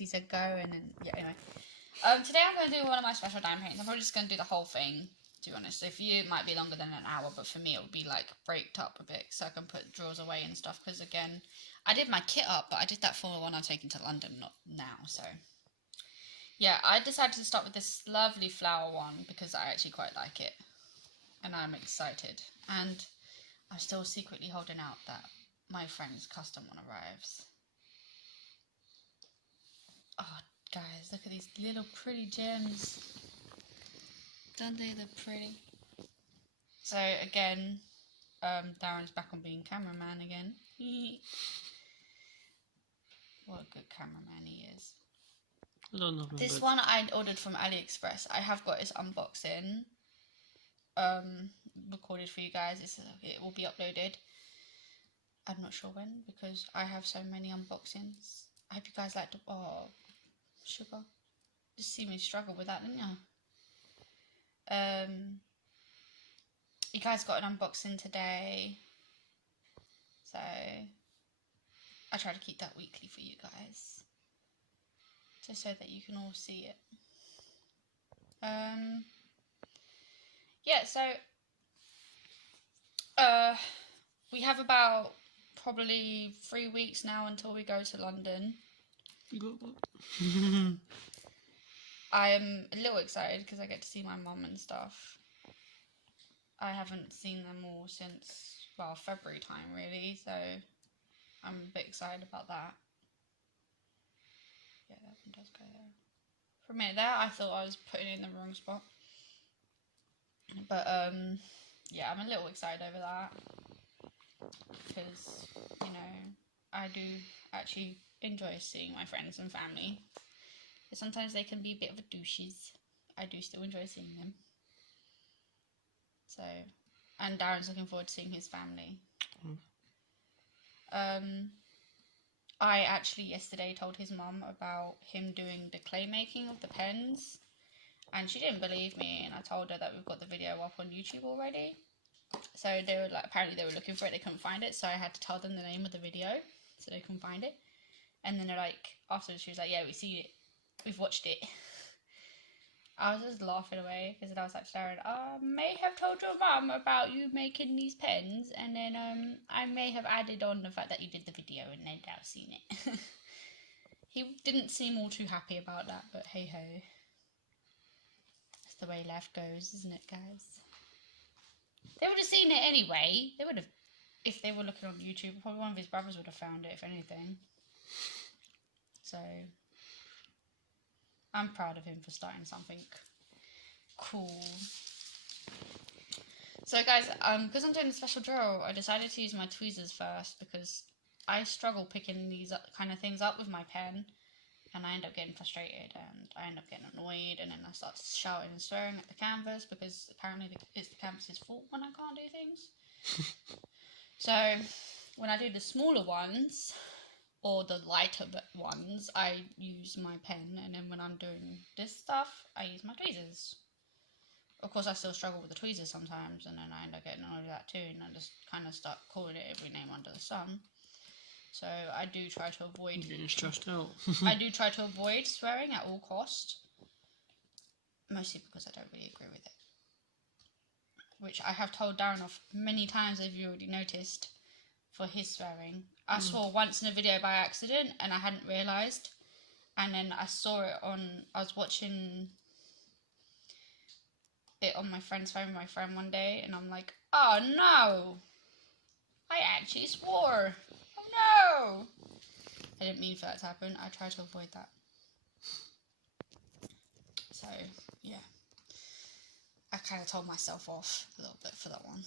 he said go, and then yeah. Anyway, today I'm going to do one of my special diamond paints. I'm probably just going to do the whole thing. To be honest, if you, it might be longer than an hour, but for me it would be like breaked up a bit, so I can put drawers away and stuff. Because again, I did my kit up, but I did that for the one I'm taking to London, not now. So yeah, I decided to start with this lovely flower one because I actually quite like it, and I'm excited. And I'm still secretly holding out that my friend's custom one arrives. Oh, guys, look at these little pretty gems. Don't they look pretty? So again, Darren's back on being cameraman again. What a good cameraman he is. I don't know. This one I ordered from AliExpress. I have got his unboxing recorded for you guys. It will be uploaded. I'm not sure when because I have so many unboxings. I hope you guys liked it. Oh, sugar. Just see me struggle with that, didn't you? You guys got an unboxing today, so I try to keep that weekly for you guys, just so that you can all see it. Yeah, so we have about probably 3 weeks now until we go to London. I'm a little excited because I get to see my mum and stuff. I haven't seen them all since, well, February time really, so I'm a bit excited about that. Yeah, that one does go there. For a minute there, I thought I was putting it in the wrong spot. But, yeah, I'm a little excited over that. Because, you know, I do actually enjoy seeing my friends and family. But sometimes they can be a bit of a douches. I do still enjoy seeing them. So, and Darren's looking forward to seeing his family. I actually yesterday told his mum about him doing the clay making of the pens, and she didn't believe me, and I told her that we've got the video up on YouTube already. So they were like, apparently they were looking for it, they couldn't find it, so I had to tell them the name of the video so they couldn't find it. And then they're like, afterwards she was like, yeah, we see it, we've watched it. I was just laughing away because I was like, Darren, I may have told your mum about you making these pens, and then I may have added on the fact that you did the video and they'd now seen it. He didn't seem all too happy about that, but hey ho. That's the way life goes, isn't it, guys? They would have seen it anyway. They would have, if they were looking on YouTube, probably one of his brothers would have found it, if anything. So I'm proud of him for starting something cool. So guys, because I'm doing a special draw, I decided to use my tweezers first because I struggle picking these kind of things up with my pen, and I end up getting frustrated and I end up getting annoyed, and then I start shouting and swearing at the canvas because apparently it's the canvas's fault when I can't do things. So when I do the smaller ones, or the lighter ones, I use my pen, and then when I'm doing this stuff, I use my tweezers. Of course, I still struggle with the tweezers sometimes, and then I end up getting annoyed with that too, and I just kind of start calling it every name under the sun. So I do try to avoid... Getting stressed out. I do try to avoid swearing at all cost, mostly because I don't really agree with it. Which I have told Darren off many times, as you already noticed, for his swearing. I swore once in a video by accident and I hadn't realised, and then I saw it on, I was watching it on my friend's phone with my friend one day, and I'm like, oh no, I actually swore, oh no. I didn't mean for that to happen. I try to avoid that. So yeah, I kind of told myself off a little bit for that one.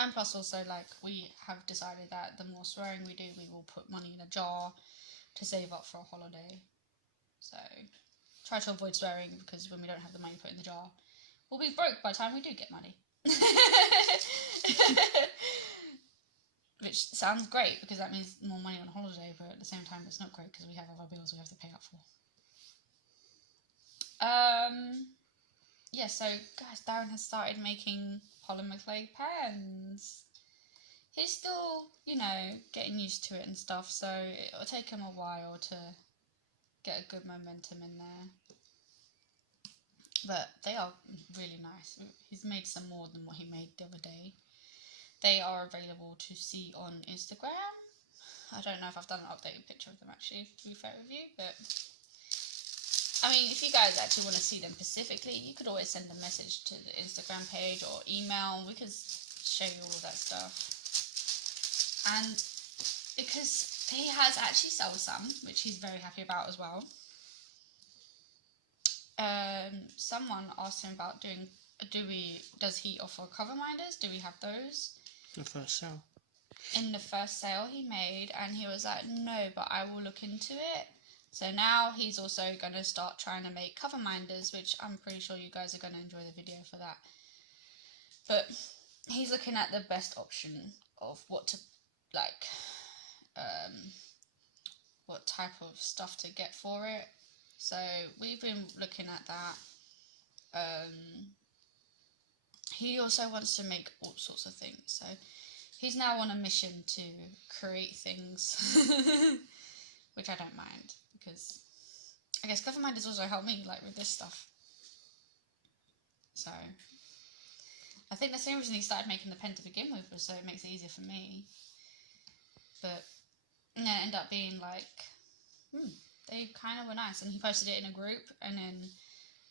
And plus also, like, we have decided that the more swearing we do, we will put money in a jar to save up for a holiday. So, try to avoid swearing, because when we don't have the money put in the jar, we'll be broke by the time we do get money. Which sounds great, because that means more money on holiday, but at the same time it's not great, because we have other bills we have to pay up for. Yeah, so, guys, Darren has started making polymer clay pens. He's still, you know, getting used to it and stuff, so it'll take him a while to get a good momentum in there. But they are really nice. He's made some more than what he made the other day. They are available to see on Instagram. I don't know if I've done an updated picture of them actually, to be fair with you, but I mean, if you guys actually want to see them specifically, you could always send a message to the Instagram page or email. We could show you all of that stuff. And because he has actually sold some, which he's very happy about as well. Someone asked him about does he offer cover minders? Do we have those? The first sale. In the first sale he made, and he was like, no, but I will look into it. So now he's also going to start trying to make cover minders, which I'm pretty sure you guys are going to enjoy the video for that. But he's looking at the best option of what to, like, what type of stuff to get for it. So we've been looking at that. He also wants to make all sorts of things. So he's now on a mission to create things, which I don't mind, because I guess cover minders also help me, like, with this stuff. So I think the same reason he started making the pen to begin with was so it makes it easier for me. But yeah, it ended up being like, they kind of were nice. And he posted it in a group, and then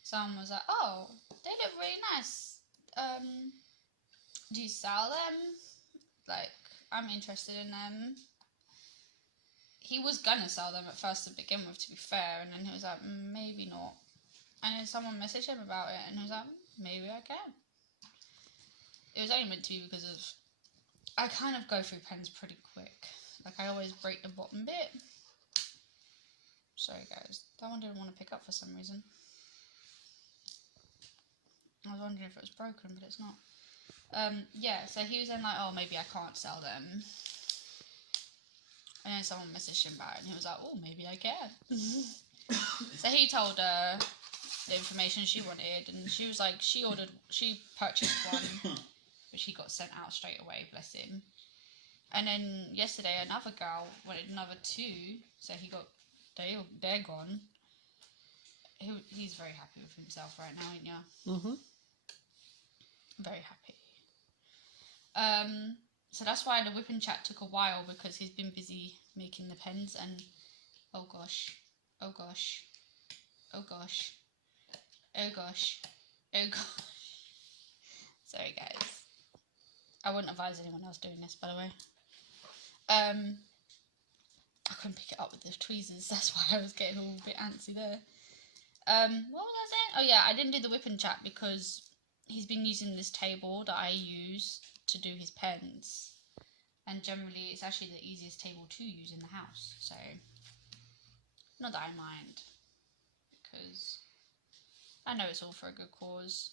someone was like, oh, they look really nice. Do you sell them? Like, I'm interested in them. He was gonna sell them at first to begin with, to be fair, and then he was like, maybe not. And then someone messaged him about it, and he was like, maybe I can. It was only meant to be because of, I kind of go through pens pretty quick. Like, I always break the bottom bit. Sorry guys, that one didn't want to pick up for some reason. I was wondering if it was broken, but it's not. Yeah, so he was then like, oh, maybe I can't sell them. And then someone messaged him about it, and he was like, oh, maybe I can. So he told her the information she wanted, and she was like, she purchased one, but she got sent out straight away, bless him. And then yesterday, another girl wanted another 2, so they're gone. He's very happy with himself right now, ain't ya? Mm-hmm. Very happy. So that's why the whipping chat took a while, because he's been busy making the pens, and oh gosh, oh gosh, oh gosh, oh gosh, oh gosh. Sorry guys. I wouldn't advise anyone else doing this, by the way. I couldn't pick it up with the tweezers, that's why I was getting all a bit antsy there. What was I saying? Oh yeah, I didn't do the whipping chat because he's been using this table that I use to do his pens, and generally it's actually the easiest table to use in the house, so not that I mind, because I know it's all for a good cause.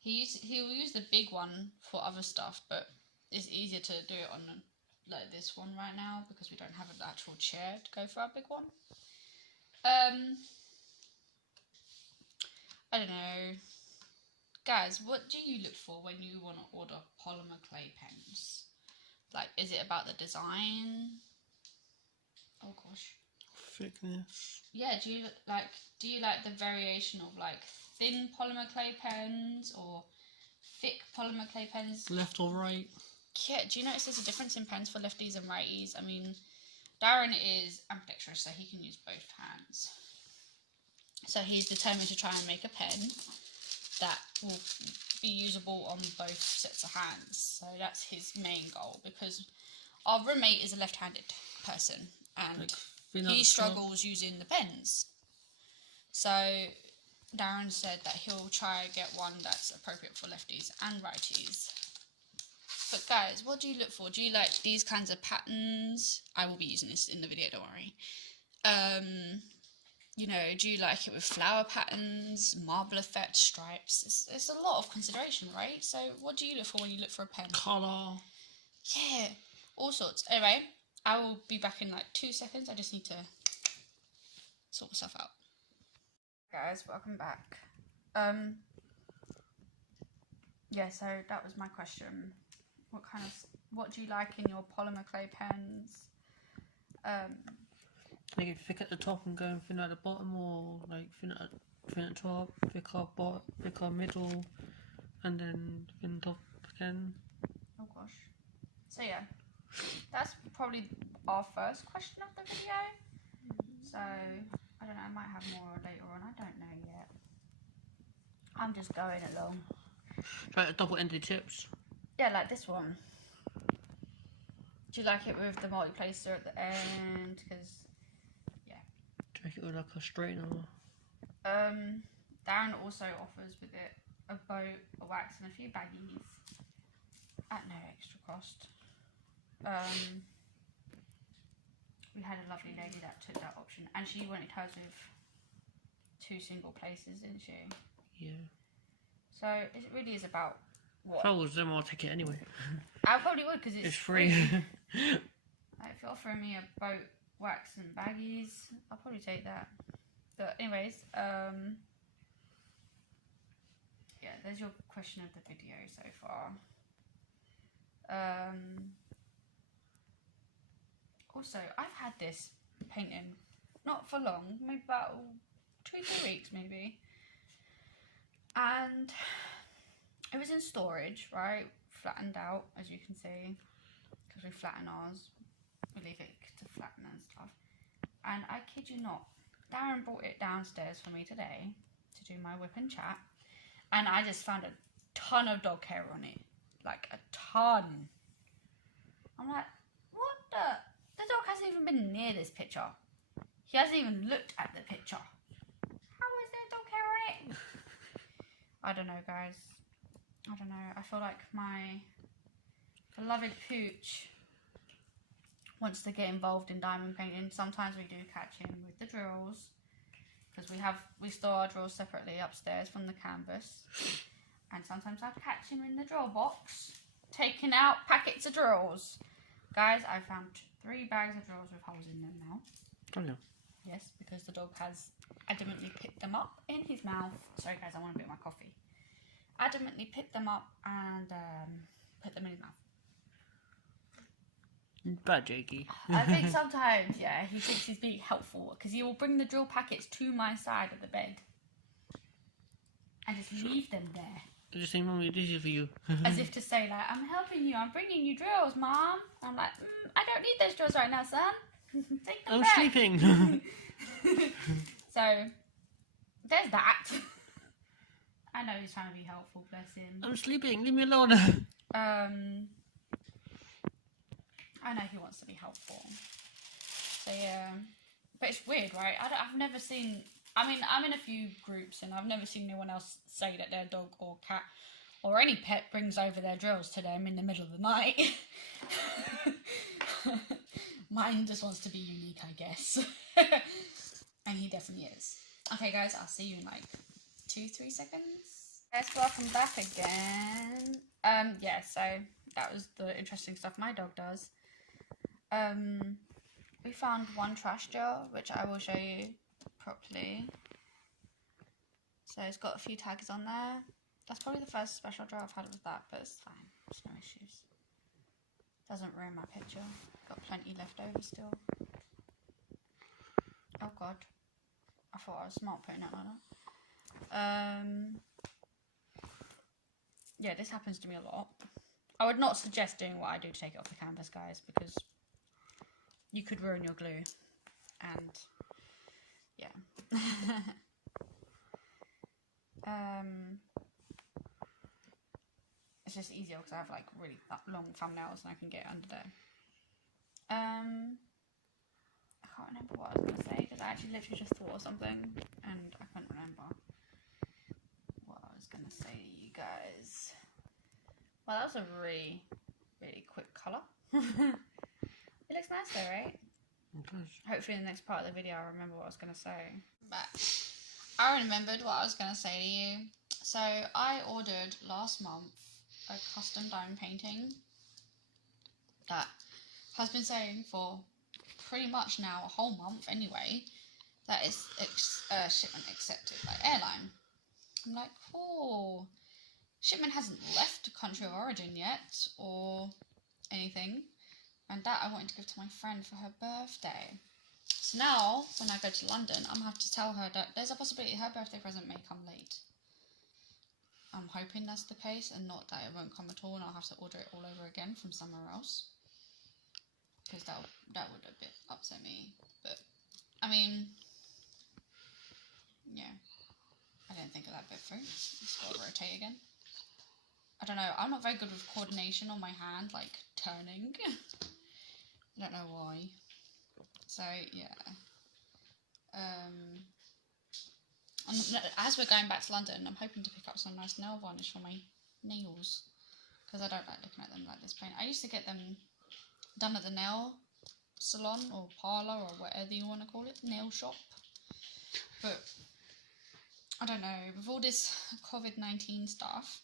He'll use the big one for other stuff, but it's easier to do it on like this one right now because we don't have an actual chair to go for our big one. I don't know. Guys, what do you look for when you want to order polymer clay pens? Like, is it about the design? Oh gosh. Thickness. Yeah, do you like the variation of like thin polymer clay pens or thick polymer clay pens? Left or right? Yeah, do you notice there's a difference in pens for lefties and righties? I mean, Darren is ambidextrous, so he can use both hands. So he's determined to try and make a pen that will be usable on both sets of hands. So that's his main goal, because our roommate is a left-handed person and he struggles using the pens. So Darren said that he'll try and get one that's appropriate for lefties and righties. But guys, what do you look for? Do you like these kinds of patterns? I will be using this in the video, don't worry. You know, do you like it with flower patterns, marble effect, stripes? It's a lot of consideration, right? So what do you look for when you look for a pen? Colour. Yeah, all sorts. Anyway, I will be back in like 2 seconds. I just need to sort myself out. Guys, welcome back. Yeah, so that was my question. What do you like in your polymer clay pens? Make it thick at the top and going thin at the bottom, or like thin at the top, thicker middle, and then thin top again. Oh gosh. So yeah, that's probably our first question of the video. So I don't know, I might have more later on, I don't know yet. I'm just going along. Try the double-ended tips. Yeah, like this one. Do you like it with the multi-placer at the end? Because, yeah. To make it look like a straightener. Darren also offers with it a boat, a wax and a few baggies at no extra cost. We had a lovely lady that took that option, and she wanted hers with 2 single places, didn't she? Yeah. So it really is about what. If I was them, I'll take it anyway. I probably would, because it's free. Like, if you're offering me a boat, wax and baggies, I'll probably take that. But anyways, yeah, there's your question of the video so far. Also, I've had this painting not for long, maybe about 2-3 weeks maybe, and it was in storage, right, flattened out, as you can see, because we flatten ours, we leave it to flatten and stuff. And I kid you not, Darren brought it downstairs for me today to do my whip and chat, and I just found a ton of dog hair on it, like a ton. I'm like, what the? The dog hasn't even been near this picture. He hasn't even looked at the picture. How is there dog hair on it? I don't know, guys. I don't know. I feel like my beloved Pooch wants to get involved in diamond painting. Sometimes we do catch him with the drills, because we store our drills separately upstairs from the canvas, and sometimes I catch him in the drill box taking out packets of drills. Guys, I found 3 bags of drills with holes in them now. Oh no. Yes, because the dog has adamantly picked them up in his mouth. Sorry guys, I want a bit of my coffee. Adamantly picked them up and put them in his mouth. Bad Jakey. I think sometimes, yeah, he thinks he's being helpful, because he will bring the drill packets to my side of the bed and just leave them there. I just think, Mummy, this is for you. As if to say, like, I'm helping you, I'm bringing you drills, Mom. I'm like, I don't need those drills right now, son. Take them I'm back. sleeping. So, there's that. I know he's trying to be helpful, bless him. I'm sleeping, leave me alone. I know he wants to be helpful. So, yeah. But it's weird, right? I've never seen... I mean, I'm in a few groups, and I've never seen anyone else say that their dog or cat or any pet brings over their drills to them in the middle of the night. Mine just wants to be unique, I guess. And he definitely is. Okay, guys, I'll see you in like 2-3 seconds. Guys, welcome back again. Yeah, so that was the interesting stuff my dog does. We found one trash jar, which I will show you properly. So it's got a few tags on there. That's probably the first special draw I've had with that, but it's fine. There's no issues. Doesn't ruin my picture. Got plenty left over still. Oh god. I thought I was smart putting it like that. Yeah, this happens to me a lot. I would not suggest doing what I do to take it off the canvas, guys, because you could ruin your glue. And yeah. It's just easier because I have like really long thumbnails and I can get it under there. I can't remember what I was going to say, because I actually literally just thought of something and I couldn't remember what I was going to say to you guys. Well, that was a really, really quick colour. It looks nice though, right? Hopefully in the next part of the video I'll remember what I was going to say. But I remembered what I was going to say to you. So I ordered last month a custom diamond painting that has been saying for pretty much now a whole month anyway that is shipment accepted by airline. I'm like, cool. Shipment hasn't left country of origin yet or anything. And that I wanted to give to my friend for her birthday. So now, when I go to London, I'm going to have to tell her that there's a possibility her birthday present may come late. I'm hoping that's the case and not that it won't come at all and I'll have to order it all over again from somewhere else. Because that would a bit upset me. But, I mean, yeah. I didn't think of that bit through. Just got to rotate again. I don't know. I'm not very good with coordination on my hand, like turning. I don't know why. So, yeah. As we're going back to London, I'm hoping to pick up some nice nail varnish for my nails. Because I don't like looking at them like this plain. I used to get them done at the nail salon or parlour or whatever you want to call it. Nail shop. But, I don't know. With all this COVID-19 stuff,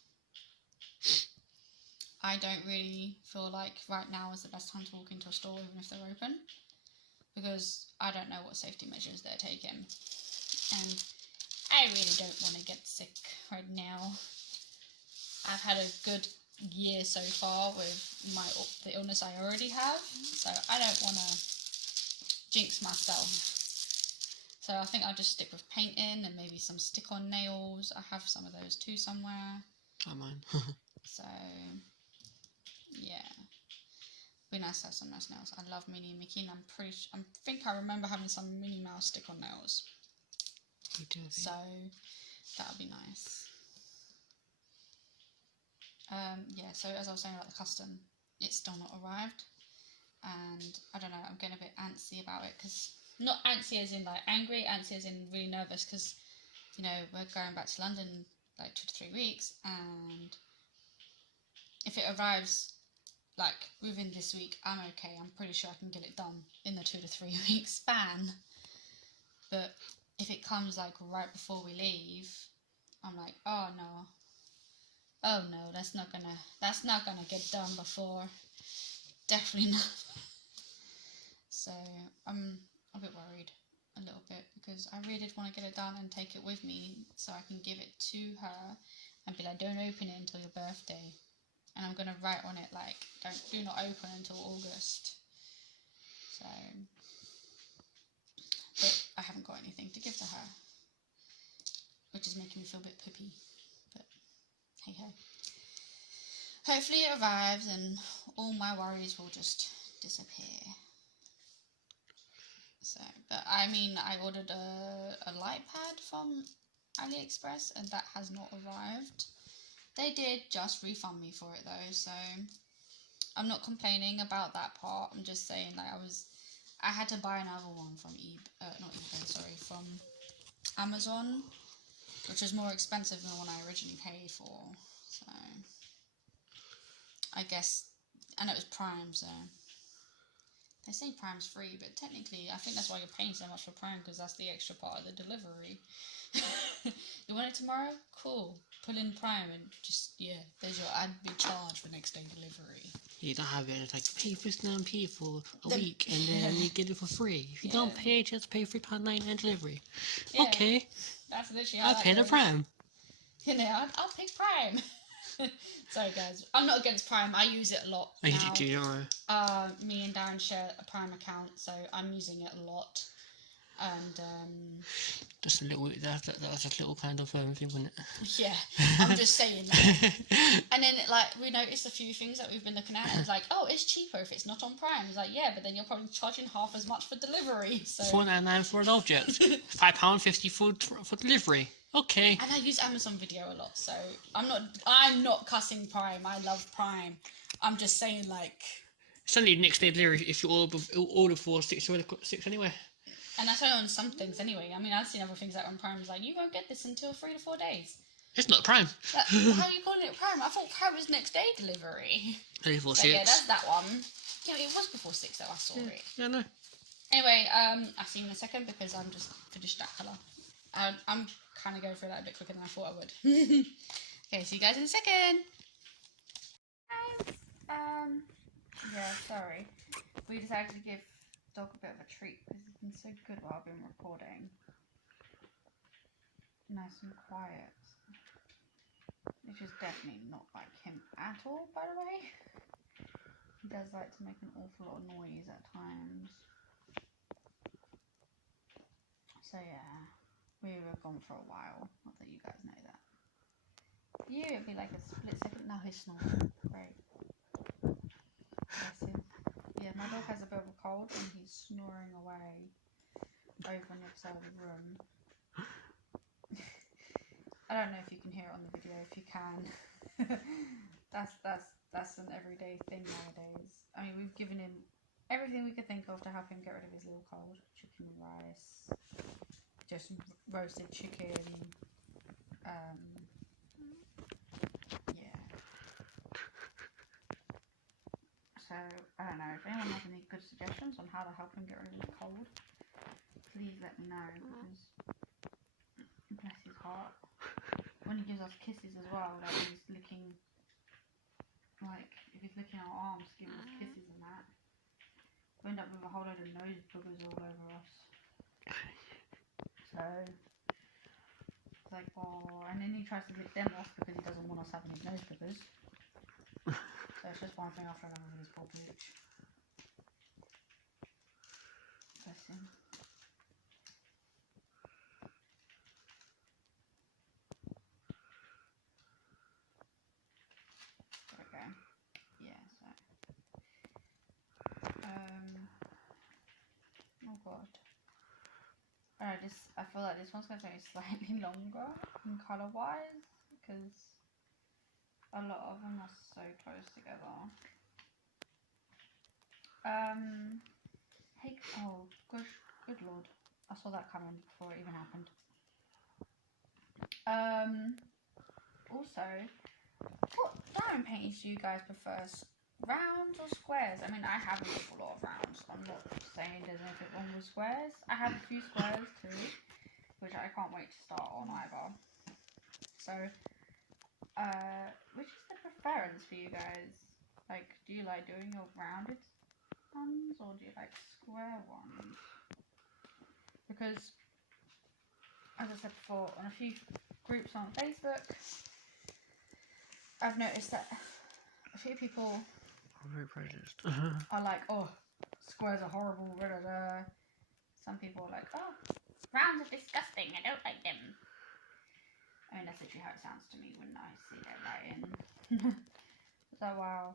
I don't really feel like right now is the best time to walk into a store even if they're open. Because I don't know what safety measures they're taking. And I really don't want to get sick right now. I've had a good year so far with the illness I already have. So I don't want to jinx myself. So I think I'll just stick with painting and maybe some stick-on nails. I have some of those too somewhere. Oh, mine. So, yeah. Be nice to have some nice nails. I love Minnie and Mickey, and I think I remember having some Minnie Mouse stick-on nails. You do. So that would be nice. Yeah. So as I was saying about the custom, it's still not arrived, and I don't know. I'm getting a bit antsy about it because not antsy as in like angry, antsy as in really nervous because you know we're going back to London like 2 to 3 weeks, and if it arrives like within this week, I'm okay. I'm pretty sure I can get it done in the 2 to 3 week span. But if it comes like right before we leave, I'm like, oh no, that's not gonna get done before. Definitely not. So I'm a bit worried, a little bit, because I really did want to get it done and take it with me so I can give it to her and be like, don't open it until your birthday. And I'm going to write on it like, do not open until August. So, but I haven't got anything to give to her, which is making me feel a bit poopy. But hey ho. Hopefully it arrives and all my worries will just disappear. So, but I mean, I ordered a light pad from AliExpress and that has not arrived. They did just refund me for it though, so I'm not complaining about that part. I'm just saying like I had to buy another one from from Amazon, which was more expensive than the one I originally paid for. So I guess, and it was Prime, so they say Prime's free, but technically I think that's why you're paying so much for Prime, because that's the extra part of the delivery. You want it tomorrow? Cool. Pull in Prime and just, yeah, there's your big charge for next day delivery. You don't have it. It's like pay £59 for a week and then you get it for free. If you don't pay, just pay £3.99 delivery. Yeah, okay. That's literally how I'll pay the Prime. You know, I'll pick Prime. Sorry guys, I'm not against Prime. I use it a lot now. Do you know? Me and Darren share a Prime account, so I'm using it a lot. And just a little. That was a little kind of thing, wasn't it? Yeah, I'm just saying that. And then like we noticed a few things that we've been looking at, and it's like, oh, it's cheaper if it's not on Prime. It's like, yeah, but then you're probably charging half as much for delivery. So £4.99 for an object, £5.50 for delivery. Okay. And I use Amazon Video a lot, so I'm not cussing Prime. I love Prime. I'm just saying like. It's only next day delivery if you order for 6 anyway. And that's only on some things anyway. I mean, I've seen other things that on Prime is like, you won't get this until 3 to 4 days. It's not Prime. How are you calling it Prime? I thought Prime was next day delivery. Before 6. Yeah, that's that one. Yeah, it was before 6 though, I saw it. Yeah, no. Anyway, I'll see you in a second because I'm just finished that colour. I'm kind of going through that a bit quicker than I thought I would. Okay, see you guys in a second. Yeah, sorry. We decided to give dog a bit of a treat because he's been so good while I've been recording. Nice and quiet. Which is definitely not like him at all, by the way. He does like to make an awful lot of noise at times. So yeah, we were gone for a while. Not that you guys know that. You, it'd be like a split second. Now he's snoring. Great. Bless him. Yeah, my dog has a bit of a cold and he's snoring away over on the other side of the room. I don't know if you can hear it on the video. If you can, that's an everyday thing nowadays. I mean, we've given him everything we could think of to help him get rid of his little cold. Chicken and rice, just roasted chicken. Yeah. So I don't know if anyone has any good suggestions on how to help him get rid of his cold. Please let me know, because bless his heart. When he gives us kisses as well, like he's licking, like if he's licking our arms, giving us kisses and that, we end up with a whole load of nose boogers all over us. So it's like, oh, and then he tries to lick them off because he doesn't want us having his nose boogers. So it's just one thing after another with his poor pooch. Bless him. Oh god. Alright, I feel like this one's going to take slightly longer in colour wise, because a lot of them are so close together. Hey, oh good lord, I saw that coming before it even happened. Also, what diamond paintings do you guys prefer? Rounds or squares? I mean, I have a lot of rounds. I'm not saying there's anything wrong with squares. I have a few squares too, which I can't wait to start on either. So, which is the preference for you guys? Like, do you like doing your rounded ones or do you like square ones? Because, as I said before, on a few groups on Facebook, I've noticed that a few people very prejudiced. are like, oh, squares are horrible, blah, blah, blah. Some people are like, oh, rounds are disgusting, I don't like them. I mean, that's literally how it sounds to me when I see that writing. So, wow.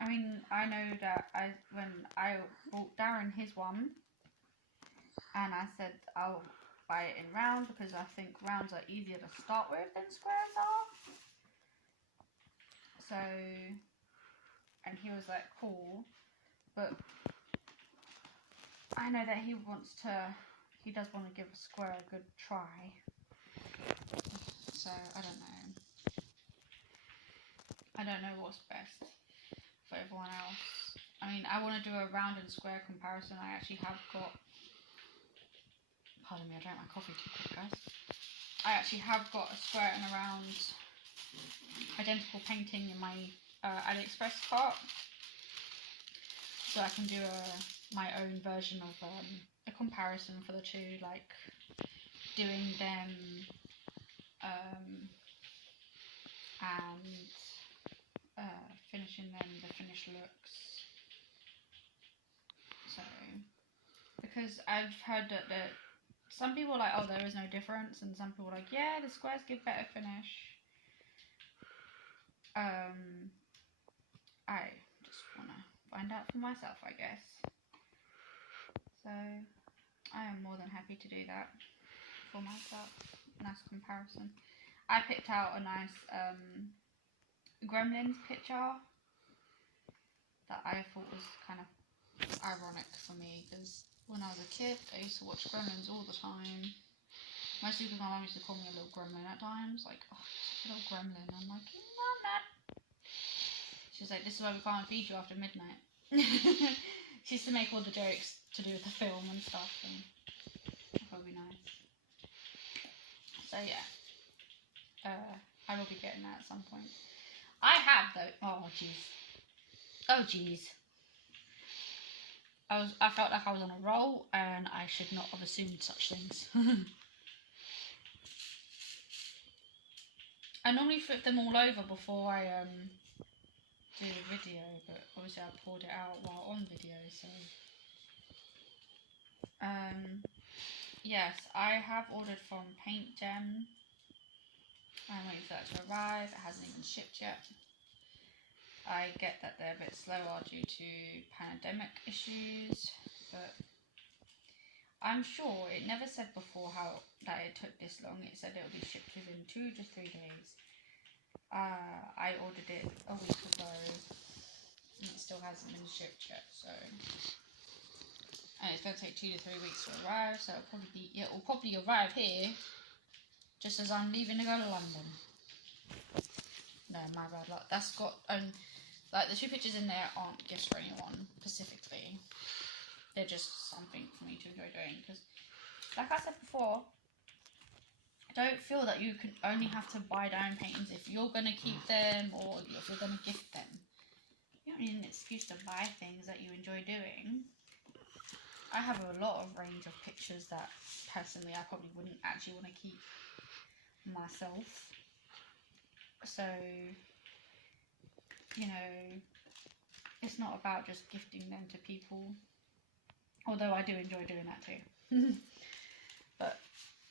I mean, I know that when I bought Darren his one, and I said I'll buy it in round because I think rounds are easier to start with than squares are. So, and he was like, cool, but I know that he does want to give a square a good try. So, I don't know. I don't know what's best for everyone else. I mean, I want to do a round and square comparison. I actually have got, pardon me, I drank my coffee too quick, guys. I actually have got a square and a round identical painting in my AliExpress cart, so I can do my own version of a comparison for the two, like doing them and finishing them, the finished looks. So, because I've heard that some people are like, oh, there is no difference, and some people are like, yeah, the squares give better finish. I just want to find out for myself, I guess. So, I am more than happy to do that for myself. Nice comparison. I picked out a nice Gremlins picture that I thought was kind of ironic for me, because when I was a kid, I used to watch Gremlins all the time. Mostly because my mum used to call me a little gremlin at times, like, oh, such a little gremlin. I'm like, no, I'm not. She was like, this is why we can't feed you after midnight. She used to make all the jokes to do with the film and stuff, and that would be nice. So yeah, I will be getting that at some point. I have though. Oh jeez. Oh jeez. I felt like I was on a roll, and I should not have assumed such things. I normally flip them all over before I do the video, but obviously I poured it out while on video, so yes, I have ordered from Paint Gem. I'm waiting for that to arrive. It hasn't even shipped yet. I get that they're a bit slower due to pandemic issues, but I'm sure it never said before that it took this long. It said it would be shipped within 2 to 3 days. I ordered it a week ago and it still hasn't been shipped yet, so, and it's going to take 2 to 3 weeks to arrive, so it will probably arrive here just as I'm leaving to go to London. No, my bad luck. That's got like the 2 pictures in there aren't gifts for anyone specifically. They're just something for me to enjoy doing, because like I said before, don't feel that you can only have to buy diamond paintings if you're going to keep them or if you're going to gift them. You don't need an excuse to buy things that you enjoy doing. I have a lot of range of pictures that personally I probably wouldn't actually want to keep myself. So, you know, it's not about just gifting them to people, although I do enjoy doing that too. But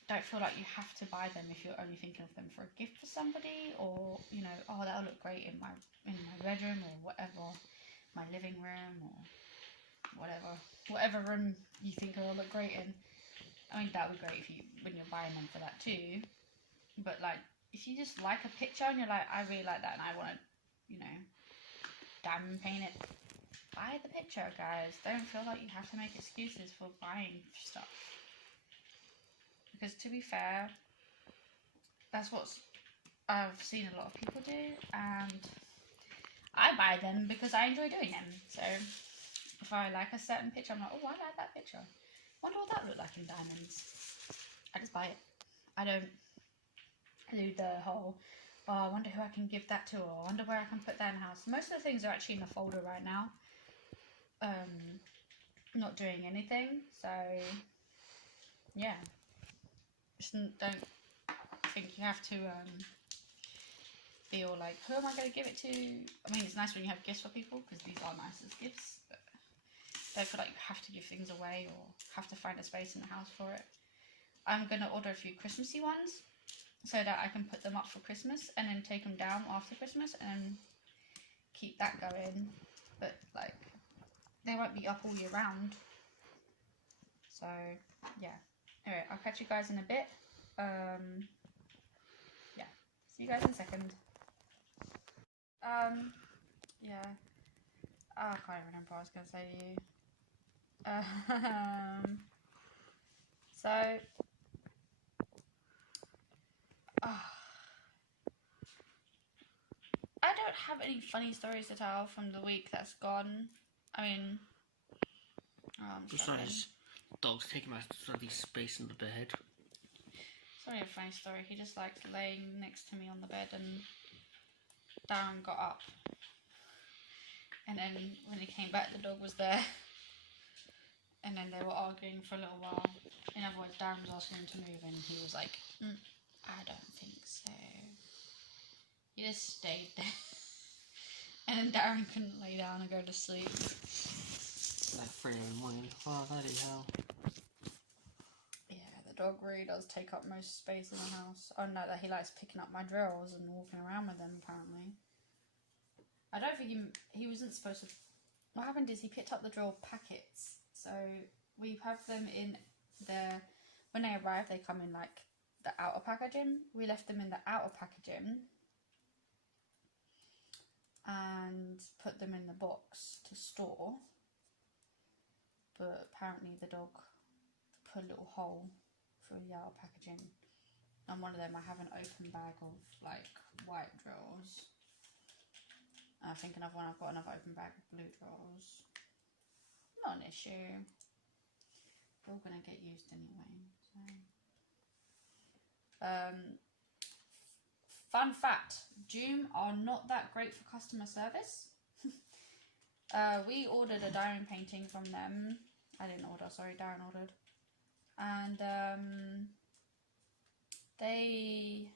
don't feel like you have to buy them if you're only thinking of them for a gift for somebody, or, you know, oh, that'll look great in my bedroom or whatever, my living room or whatever room you think it'll look great in. I mean, that would be great when you're buying them for that too. But like, if you just like a picture and you're like, I really like that and I want to, you know, diamond paint it, buy the picture, guys. Don't feel like you have to make excuses for buying stuff. Because to be fair, that's what I've seen a lot of people do, and I buy them because I enjoy doing them. So if I like a certain picture, I'm like, oh, I like that picture. Wonder what that would look like in diamonds. I just buy it. I don't do the whole, oh, I wonder who I can give that to, or I wonder where I can put that in the house. Most of the things are actually in the folder right now. Not doing anything, so yeah. Just don't think you have to feel like, who am I going to give it to? I mean, it's nice when you have gifts for people, because these are nice as gifts, but don't feel like you have to give things away or have to find a space in the house for it. I'm going to order a few Christmassy ones so that I can put them up for Christmas and then take them down after Christmas and keep that going. But like, they won't be up all year round. So yeah. Anyway, I'll catch you guys in a bit. Yeah, see you guys in a second. Yeah. Oh, I can't even remember what I was going to say to you. So, I don't have any funny stories to tell from the week that's gone. I mean, Besides, dog's taking my bloody space in the bed. It's only a funny story. He just likes laying next to me on the bed, and Darren got up. And then when he came back, the dog was there. And then they were arguing for a little while. In other words, Darren was asking him to move, and he was like, I don't think so. He just stayed there. And then Darren couldn't lay down and go to sleep. Like 3 in the morning. Oh, bloody hell. Yeah, the dog really does take up most space in the house. I know that he likes picking up my drills and walking around with them, apparently. I don't think he wasn't supposed to. What happened is he picked up the drill packets. So we have them in when they arrive, they come in like the outer packaging. We left them in the outer packaging and put them in the box to store. But apparently the dog put a little hole through the outer packaging. And one of them, I have an open bag of like white drills. I think another one, I've got another open bag of blue drills. Not an issue. They're all going to get used anyway. So. Fun fact, Joom are not that great for customer service. We ordered a diamond painting from them. I didn't order, sorry, Darren ordered. And they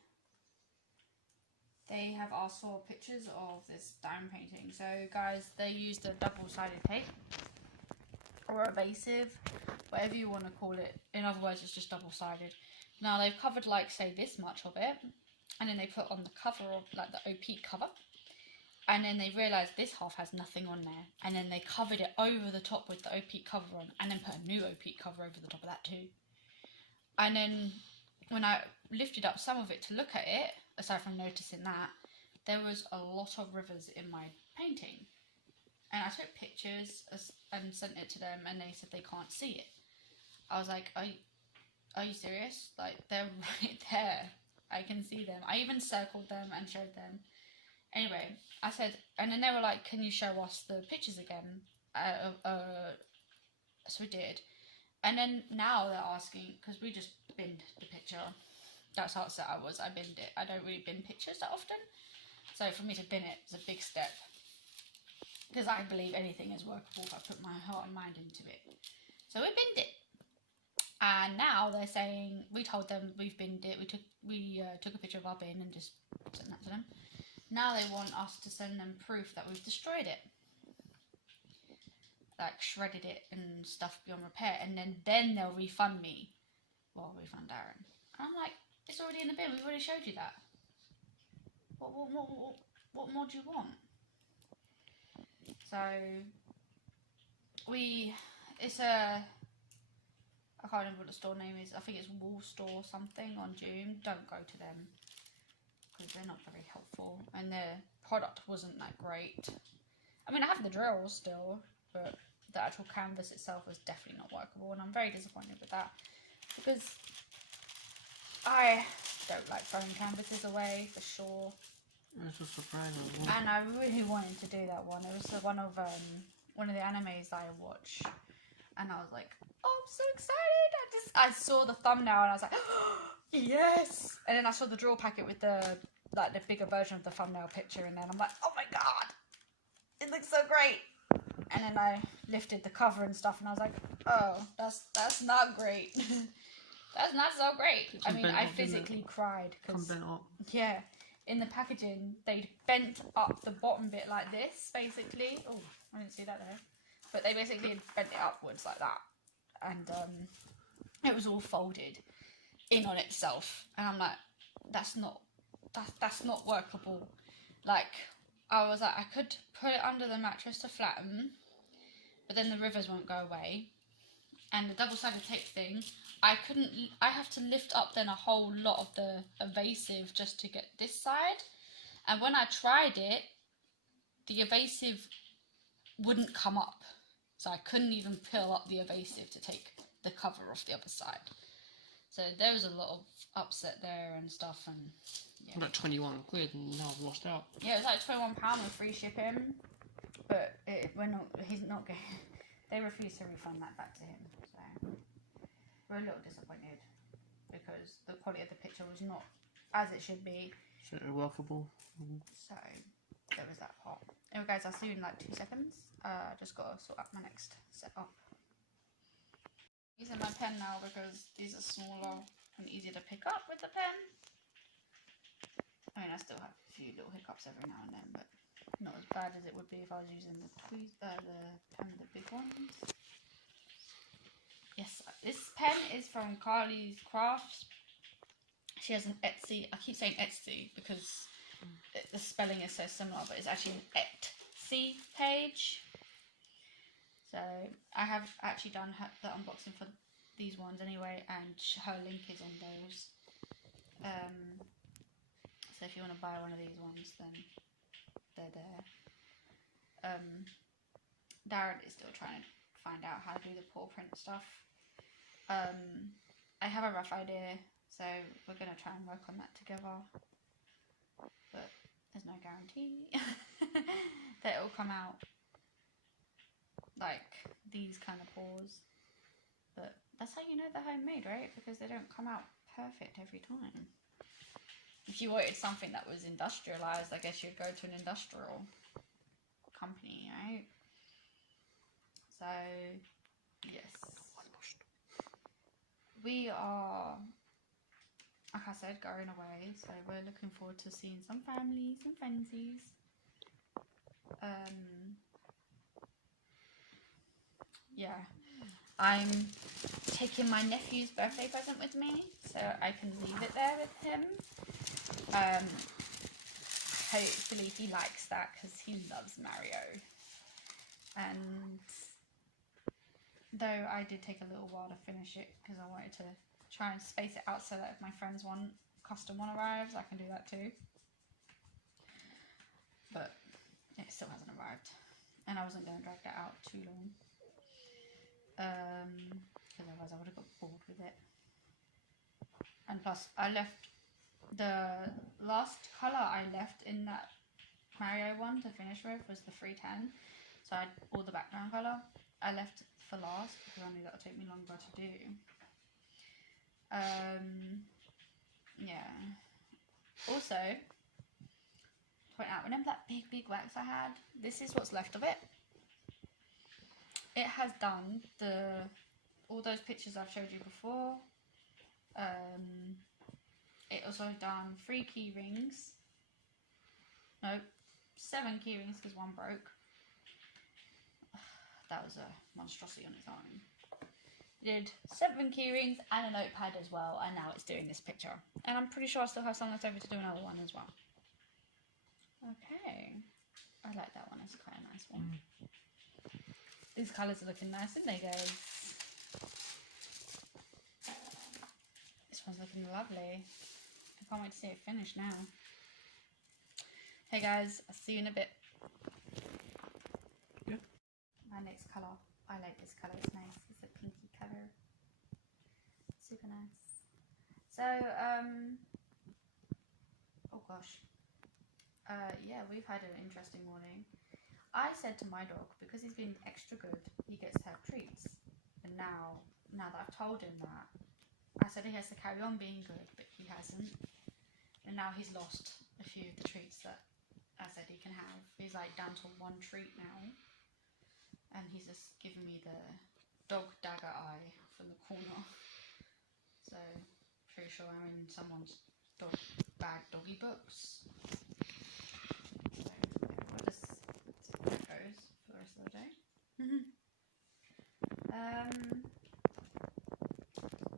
have asked for pictures of this diamond painting. So guys, they used a double-sided tape or evasive, whatever you want to call it. In other words, it's just double-sided. Now they've covered, like, say, this much of it, and then they put on the cover of, like, the opaque cover, and then they realised this half has nothing on there, and then they covered it over the top with the opaque cover on, and then put a new opaque cover over the top of that too. And then when I lifted up some of it to look at it, aside from noticing that, there was a lot of rivers in my painting. And I took pictures and sent it to them, and they said they can't see it. I was like, are you serious? Like, they're right there. I can see them. I even circled them and showed them. Anyway, I said, and then they were like, can you show us the pictures again? So we did. And then now they're asking, because we just binned the picture. That's how upset I was. I binned it. I don't really bin pictures that often. So for me to bin it is a big step. Because I believe anything is workable if I put my heart and mind into it. So we binned it. And now they're saying, we told them we've binned it. We took a picture of our bin and just sent that to them. Now they want us to send them proof that we've destroyed it. Like, shredded it and stuff beyond repair. And then they'll refund me. Well, refund Darren. And I'm like, it's already in the bin. We've already showed you that. What more do you want? So, it's a, I can't remember what the store name is. I think it's Wool Store something on June. Don't go to them, because they're not very helpful, and their product wasn't that great. I mean, I have the drills still, but the actual canvas itself was definitely not workable, and I'm very disappointed with that, because I don't like throwing canvases away, for sure. It's a surprise. And I really wanted to do that one. It was one of the animes I watch, and I was like, oh, I'm so excited. I saw the thumbnail and I was like, oh, yes. And then I saw the drill packet with the bigger version of the thumbnail picture, and then I'm like, oh my god, it looks so great. And then I lifted the cover and stuff, and I was like, oh, that's not great. That's not so great. I mean, I physically cried because, yeah, in the packaging they bent up the bottom bit like this, basically. Oh, I didn't see that there. But they basically bent it upwards like that, and it was all folded in on itself. And I'm like, that's not workable. Like, I was like, I could put it under the mattress to flatten, but then the rivers won't go away. And the double-sided tape thing, I have to lift up then a whole lot of the evasive just to get this side. And when I tried it, the evasive wouldn't come up. So I couldn't even peel up the evasive to take the cover off the other side. So there was a lot of upset there and stuff, and yeah. About 21 quid, and now I've lost out. Yeah, it was like £21 with free shipping, but he's not getting, they refused to refund that back to him, so we're a little disappointed because the quality of the picture was not as it should be. So workable. So there was that part. Anyway guys, I'll see you in like 2 seconds. Just gotta sort out my next setup. Using my pen now because these are smaller and easier to pick up with the pen. I mean, I still have a few little hiccups every now and then, but not as bad as it would be if I was using the pen with the big ones. Yes, this pen is from Carly's Crafts. She has an Etsy. I keep saying Etsy because the spelling is so similar, but it's actually an Etsy page. So I have actually done the unboxing for these ones anyway, and her link is on those. So if you want to buy one of these ones, then they're there. Darren is still trying to find out how to do the paw print stuff. I have a rough idea, so we're going to try and work on that together. But there's no guarantee that it will come out like these kind of paws. But that's how you know they're homemade, right? Because they don't come out perfect every time. If you wanted something that was industrialized, I guess you'd go to an industrial company, right? So, yes. We are, like I said, going away, so we're looking forward to seeing some family, some friendsies. Yeah, I'm taking my nephew's birthday present with me, so I can leave it there with him. Hopefully he likes that because he loves Mario. And though I did take a little while to finish it because I wanted to try and space it out so that if my friends want custom one arrives, I can do that too. But it still hasn't arrived, and I wasn't going to drag that out too long, because otherwise I would have got bored with it. And plus, I left the last colour I left in that Mario one to finish with was the 310. So I had all the background colour. I left for last because I knew that would take me longer to do. Yeah. Also, point out, remember that big wax I had? This is what's left of it. It has done all those pictures I've showed you before. It also done 3 key rings. No, 7 key rings because one broke. That was a monstrosity on its own. It did 7 key rings and a notepad as well, and now it's doing this picture. And I'm pretty sure I still have some left over to do another one as well. Okay, I like that one. It's quite a nice one. These colours are looking nice, aren't they, guys? This one's looking lovely. I can't wait to see it finish now. Hey guys, I'll see you in a bit. Yeah. My next colour. I like this colour, it's nice. It's a pinky colour. Super nice. So, oh gosh. Yeah, we've had an interesting morning. I said to my dog, because he's been extra good, he gets to have treats. And now that I've told him that, I said he has to carry on being good, but he hasn't. And now he's lost a few of the treats that I said he can have. He's like down to 1 treat now. And he's just giving me the dog dagger eye from the corner. So, pretty sure I'm in someone's dog bag doggy books. We'll just see how that goes for the rest of the day.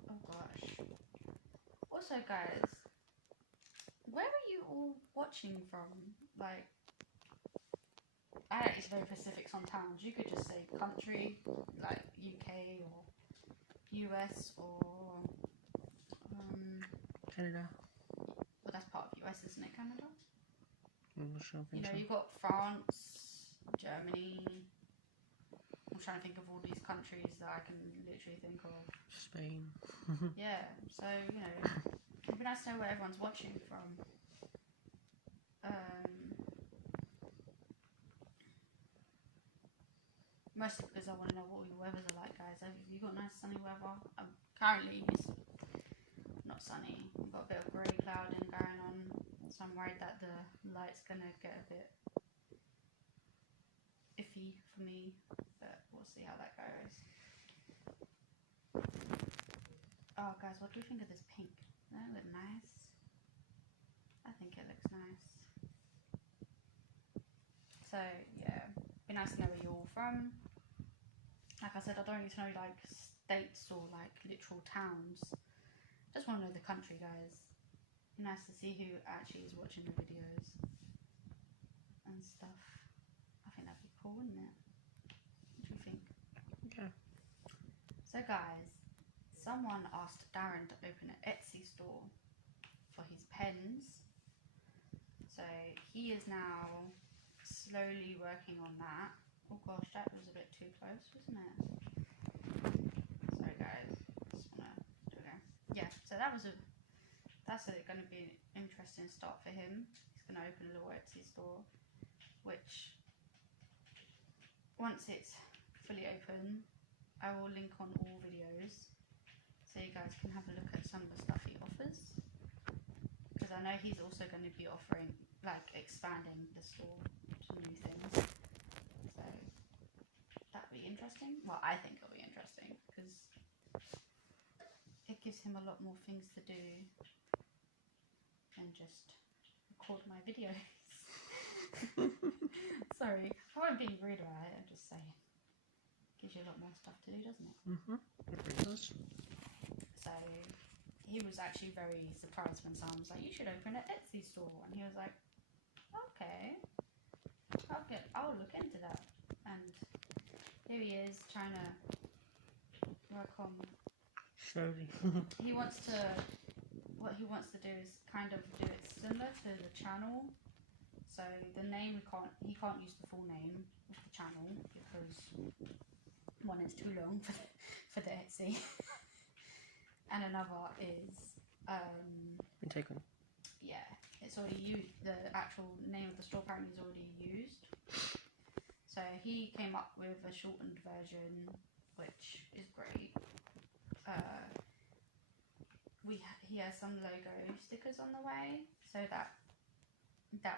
Oh gosh. Also, guys, where are you all watching from? Like, I like it's very specifics on towns. You could just say country, like UK or US or Canada. Well, that's part of US, isn't it? Canada. I'm not sure. You know, you've got France, Germany. I'm trying to think of all these countries that I can literally think of. Spain. Yeah, so, you know, it'd be nice to know where everyone's watching from. Mostly because I want to know what your weathers are like, guys. Have you got nice sunny weather? Currently, it's not sunny. We've got a bit of grey clouding going on, so I'm worried that the light's going to get a bit iffy for me, but we'll see how that goes. Oh, guys, what do you think of this pink? Doesn't it look nice? I think it looks nice. So, yeah, be nice to know where you're all from. Like I said, I don't need to know, like, states or, like, literal towns. Just want to know the country, guys. Be nice to see who actually is watching the videos and stuff. I think that'd be cool, wouldn't it? What do you think? Okay. So, guys, someone asked Darren to open an Etsy store for his pens. So, he is now slowly working on that. Oh gosh, that was a bit too close, wasn't it? Sorry guys, just wanna do it again. Yeah, so that's going to be an interesting start for him. He's going to open a little Etsy store, which once it's fully open, I will link on all videos so you guys can have a look at some of the stuff he offers. Because I know he's also going to be offering, like, expanding the store to new things. So that'll be interesting. Well, I think it'll be interesting because it gives him a lot more things to do than just record my videos. Sorry, I won't be rude about it, I'm just saying. gives you a lot more stuff to do, doesn't it? It does. So he was actually very surprised when someone was like, "You should open an Etsy store," and he was like, "Okay, I'll look into that." And here he is trying to work on. Slowly. What he wants to do is kind of do it similar to the channel. So the name he can't use the full name of the channel because one is too long for the Etsy, and another is Been taken. yeah, it's already used. The actual name of the store apparently is already used. So he came up with a shortened version, which is great. He has some logo stickers on the way, so that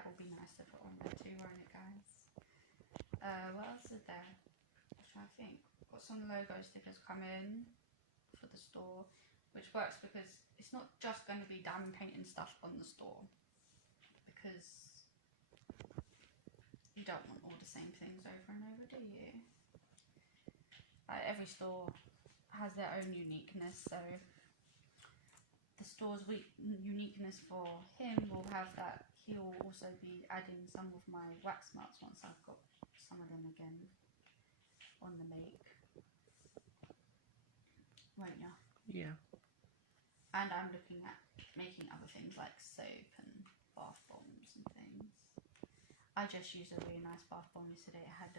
will be nice to put on there too, won't it, guys? What else is there? I'm trying to think. Got some logo stickers coming for the store, which works because it's not just going to be diamond painting stuff on the store, because you don't want all the same things over and over, do you? Every store has their own uniqueness, so the store's uniqueness for him will have that. He'll also be adding some of my wax marks once I've got some of them again on the make, won't ya? Yeah. And I'm looking at making other things like soap and bath bombs and things. I just used a really nice bath bomb yesterday. It had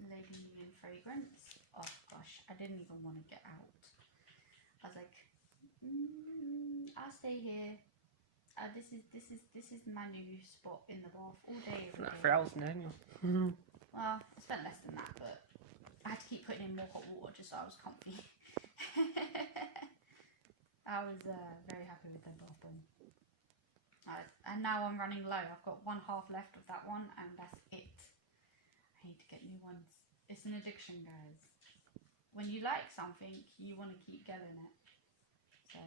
Lady Union fragrance. Oh gosh, I didn't even want to get out. I was like, I'll stay here. This is my new spot in the bath all day. For that 3 hours, didn't you? Well, I spent less than that, but I had to keep putting in more hot water just so I was comfy. I was very happy with the bath bomb. And now I'm running low. I've got 1/2 left of that one, and that's it. I need to get new ones. It's an addiction, guys. When you like something, you want to keep getting it. So,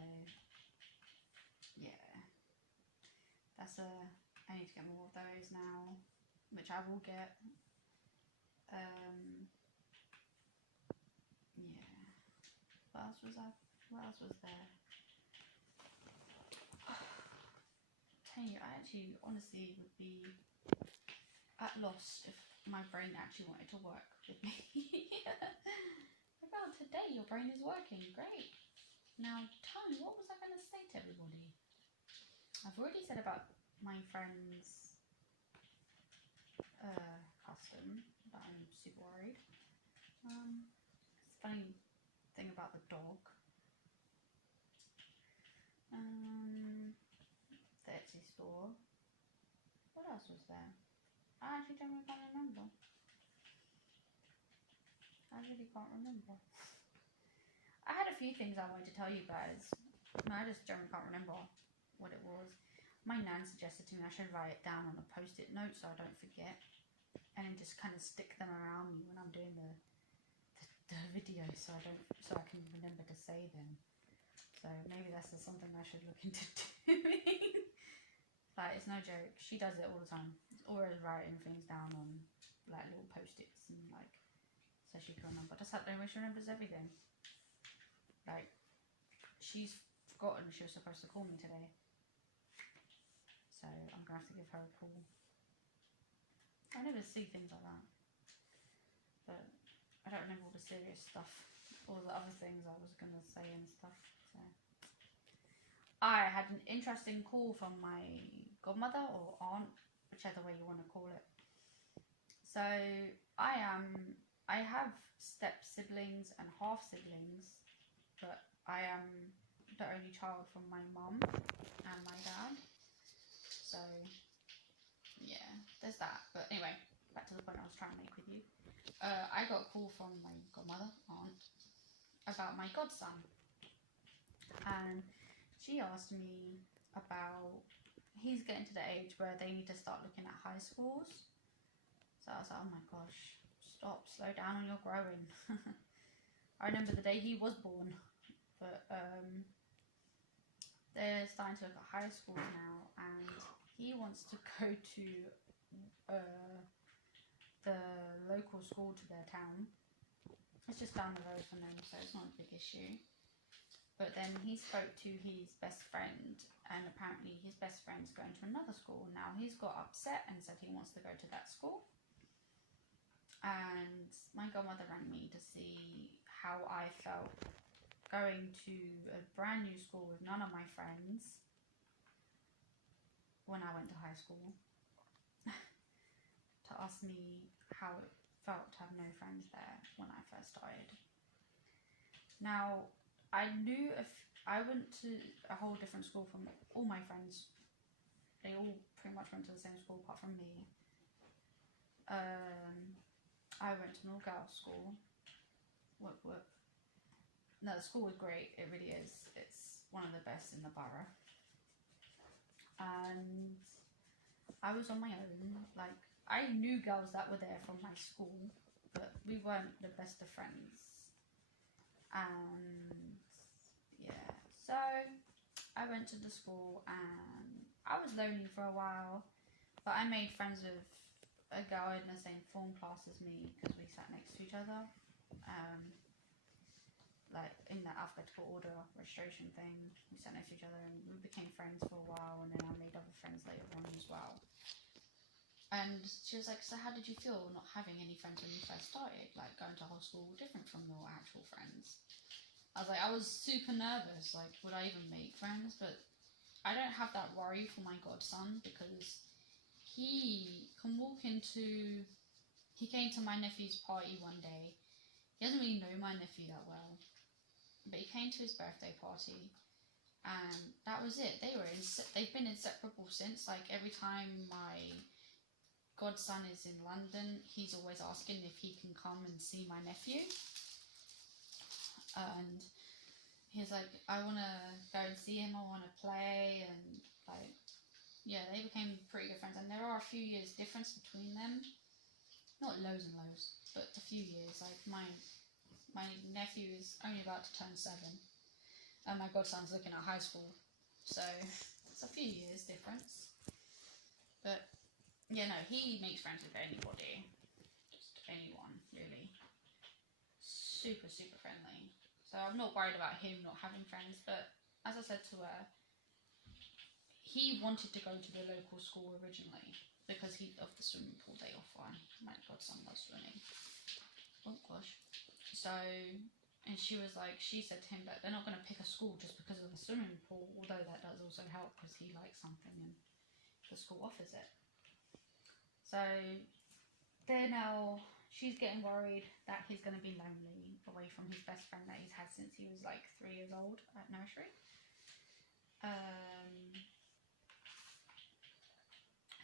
yeah. I need to get more of those now, which I will get. Yeah. What else was there? I actually honestly would be at loss if my brain actually wanted to work with me. Like, oh, today your brain is working, great. Now tell me, what was I going to say to everybody? I've already said about my friend's custom, but I'm super worried. Funny thing about the dog. The Etsy store. What else was there? I actually can't remember. I really can't remember. I had a few things I wanted to tell you guys. I just generally can't remember what it was. My nan suggested to me I should write it down on a post-it note so I don't forget, and then just kind of stick them around me when I'm doing the video so I can remember to say them. So maybe that's just something I should look into doing. Like, it's no joke. She does it all the time. She's always writing things down on like little post-its and like so she can remember. That's how she remembers everything. Like, she's forgotten she was supposed to call me today. So I'm gonna have to give her a call. I never see things like that. But I don't remember all the serious stuff, all the other things I was gonna say and stuff. So I had an interesting call from my godmother or aunt, whichever way you want to call it. So I have step siblings and half siblings, but I am the only child from my mum and my dad. So yeah, there's that. But anyway, back to the point I was trying to make with you. I got a call from my godmother, aunt, about my godson, and she asked me about, he's getting to the age where they need to start looking at high schools. So I was like, oh my gosh, stop, slow down, you're growing. I remember the day he was born, but they're starting to look at high schools now, and he wants to go to the local school to their town, It's just down the road from them, so it's not a big issue. But then he spoke to his best friend, and apparently his best friend's going to another school. Now he's got upset and said he wants to go to that school. And my godmother rang me to see how I felt going to a brand new school with none of my friends when I went to high school, to ask me how it felt to have no friends there when I first started. Now, I knew if I went to a whole different school from all my friends, they all pretty much went to the same school apart from me. I went to an all-girls school. Whoop whoop. No, the school was great. It really is. It's one of the best in the borough. And I was on my own. Like, I knew girls that were there from my school, but we weren't the best of friends. And yeah, so I went to the school and I was lonely for a while, but I made friends with a girl in the same form class as me because we sat next to each other, like in the alphabetical order registration thing. We sat next to each other and we became friends for a while, and then I made other friends later on as well. And she was like, so how did you feel not having any friends when you first started, like going to a whole school different from your actual friends? I was like, I was super nervous, like would I even make friends? But I don't have that worry for my godson because he can walk into, he came to my nephew's party one day. He doesn't really know my nephew that well, but he came to his birthday party and that was it. They've been inseparable since. Like every time my godson is in London, he's always asking if he can come and see my nephew. And he's like, I want to go and see him, I want to play, and like, yeah, they became pretty good friends. And there are a few years difference between them. Not loads and loads, but a few years. Like my nephew is only about to turn 7, and my godson's looking at high school, so it's a few years difference. But yeah, no, he makes friends with anybody, just anyone really. Super friendly. So I'm not worried about him not having friends. But as I said to her, he wanted to go to the local school originally because of the swimming pool they offer. My godson loves swimming. Oh gosh. So, and she said to him that they're not going to pick a school just because of the swimming pool, although that does also help because he likes something and the school offers it. So they're now, she's getting worried that he's going to be lonely away from his best friend that he's had since he was like 3 years old at nursery.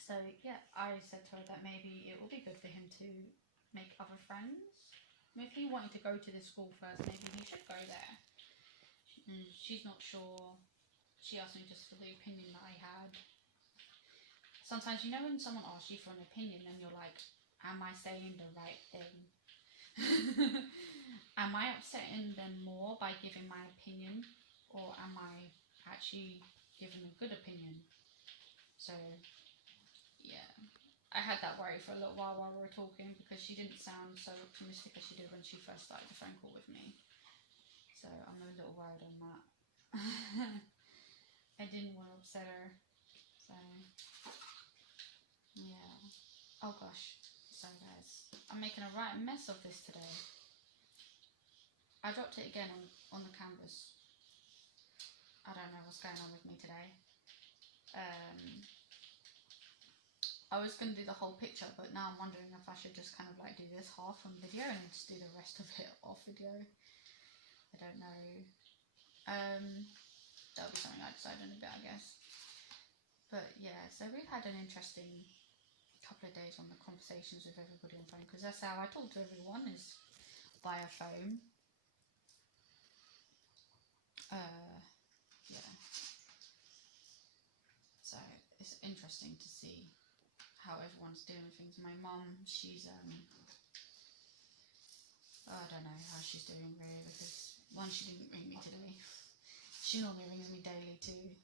So yeah, I said to her that maybe it will be good for him to make other friends. If he wanted to go to this school first, maybe he should go there. She's not sure. She asked me just for the opinion that I had. Sometimes, you know, when someone asks you for an opinion and you're like, am I saying the right thing? Am I upsetting them more by giving my opinion, or am I actually giving a good opinion? So yeah, I had that worry for a little while we were talking because she didn't sound so optimistic as she did when she first started the phone call with me. So I'm a little worried on that. I didn't want to upset her. So yeah. Oh gosh. So guys, I'm making a right mess of this today. I dropped it again on the canvas. I don't know what's going on with me today. I was going to do the whole picture, but now I'm wondering if I should just kind of like do this half on video and then just do the rest of it off video. I don't know. That'll be something I decide in a bit, I guess. But yeah, so we've had an interesting couple of days on the conversations with everybody on phone, because that's how I talk to everyone, is via phone. Yeah. So it's interesting to see how everyone's doing things. My mum, she's I don't know how she's doing really, because one, she didn't ring me today. She normally rings me daily too.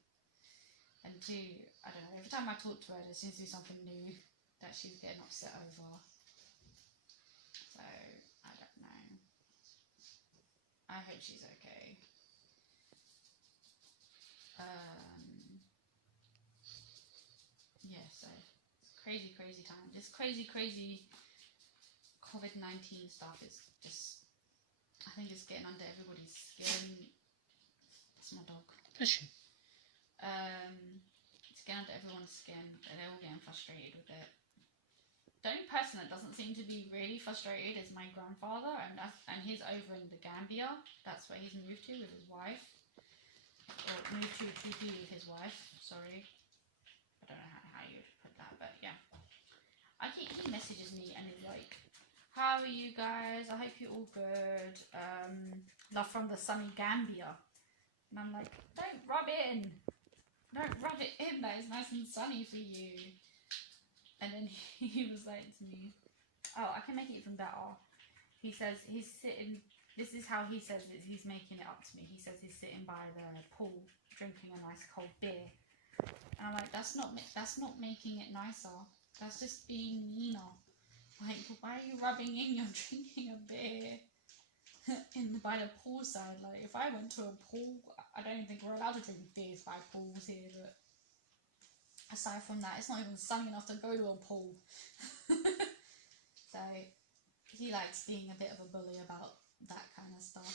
And two, I don't know, every time I talk to her there seems to be something new that she's getting upset over. So I don't know. hope she's okay. Yeah, so it's crazy time. This crazy COVID-19 stuff is just, I think it's getting under everybody's skin. That's my dog. Is she? It's getting under everyone's skin. They're all getting frustrated with it. The only person that doesn't seem to be really frustrated is my grandfather, and he's over in the Gambia. That's where he's moved to with his wife. Or moved to be with his wife, sorry. I don't know how you would put that, but yeah. He messages me and he's like, how are you guys? I hope you're all good. Love from the sunny Gambia. And I'm like, don't rub it in. Don't rub it in that it's nice and sunny for you. And then he was like to me, oh, I can make it even better. He says he's sitting, this is how he says it, he's making it up to me. He says he's sitting by the pool drinking a nice cold beer. And I'm like, that's not making it nicer. That's just being meaner. Like, why are you rubbing in? You're drinking a beer by the poolside. Like, if I went to a pool, I don't even think we're allowed to drink beers by pools here, but aside from that, it's not even sunny enough to go to a pool. So he likes being a bit of a bully about that kind of stuff.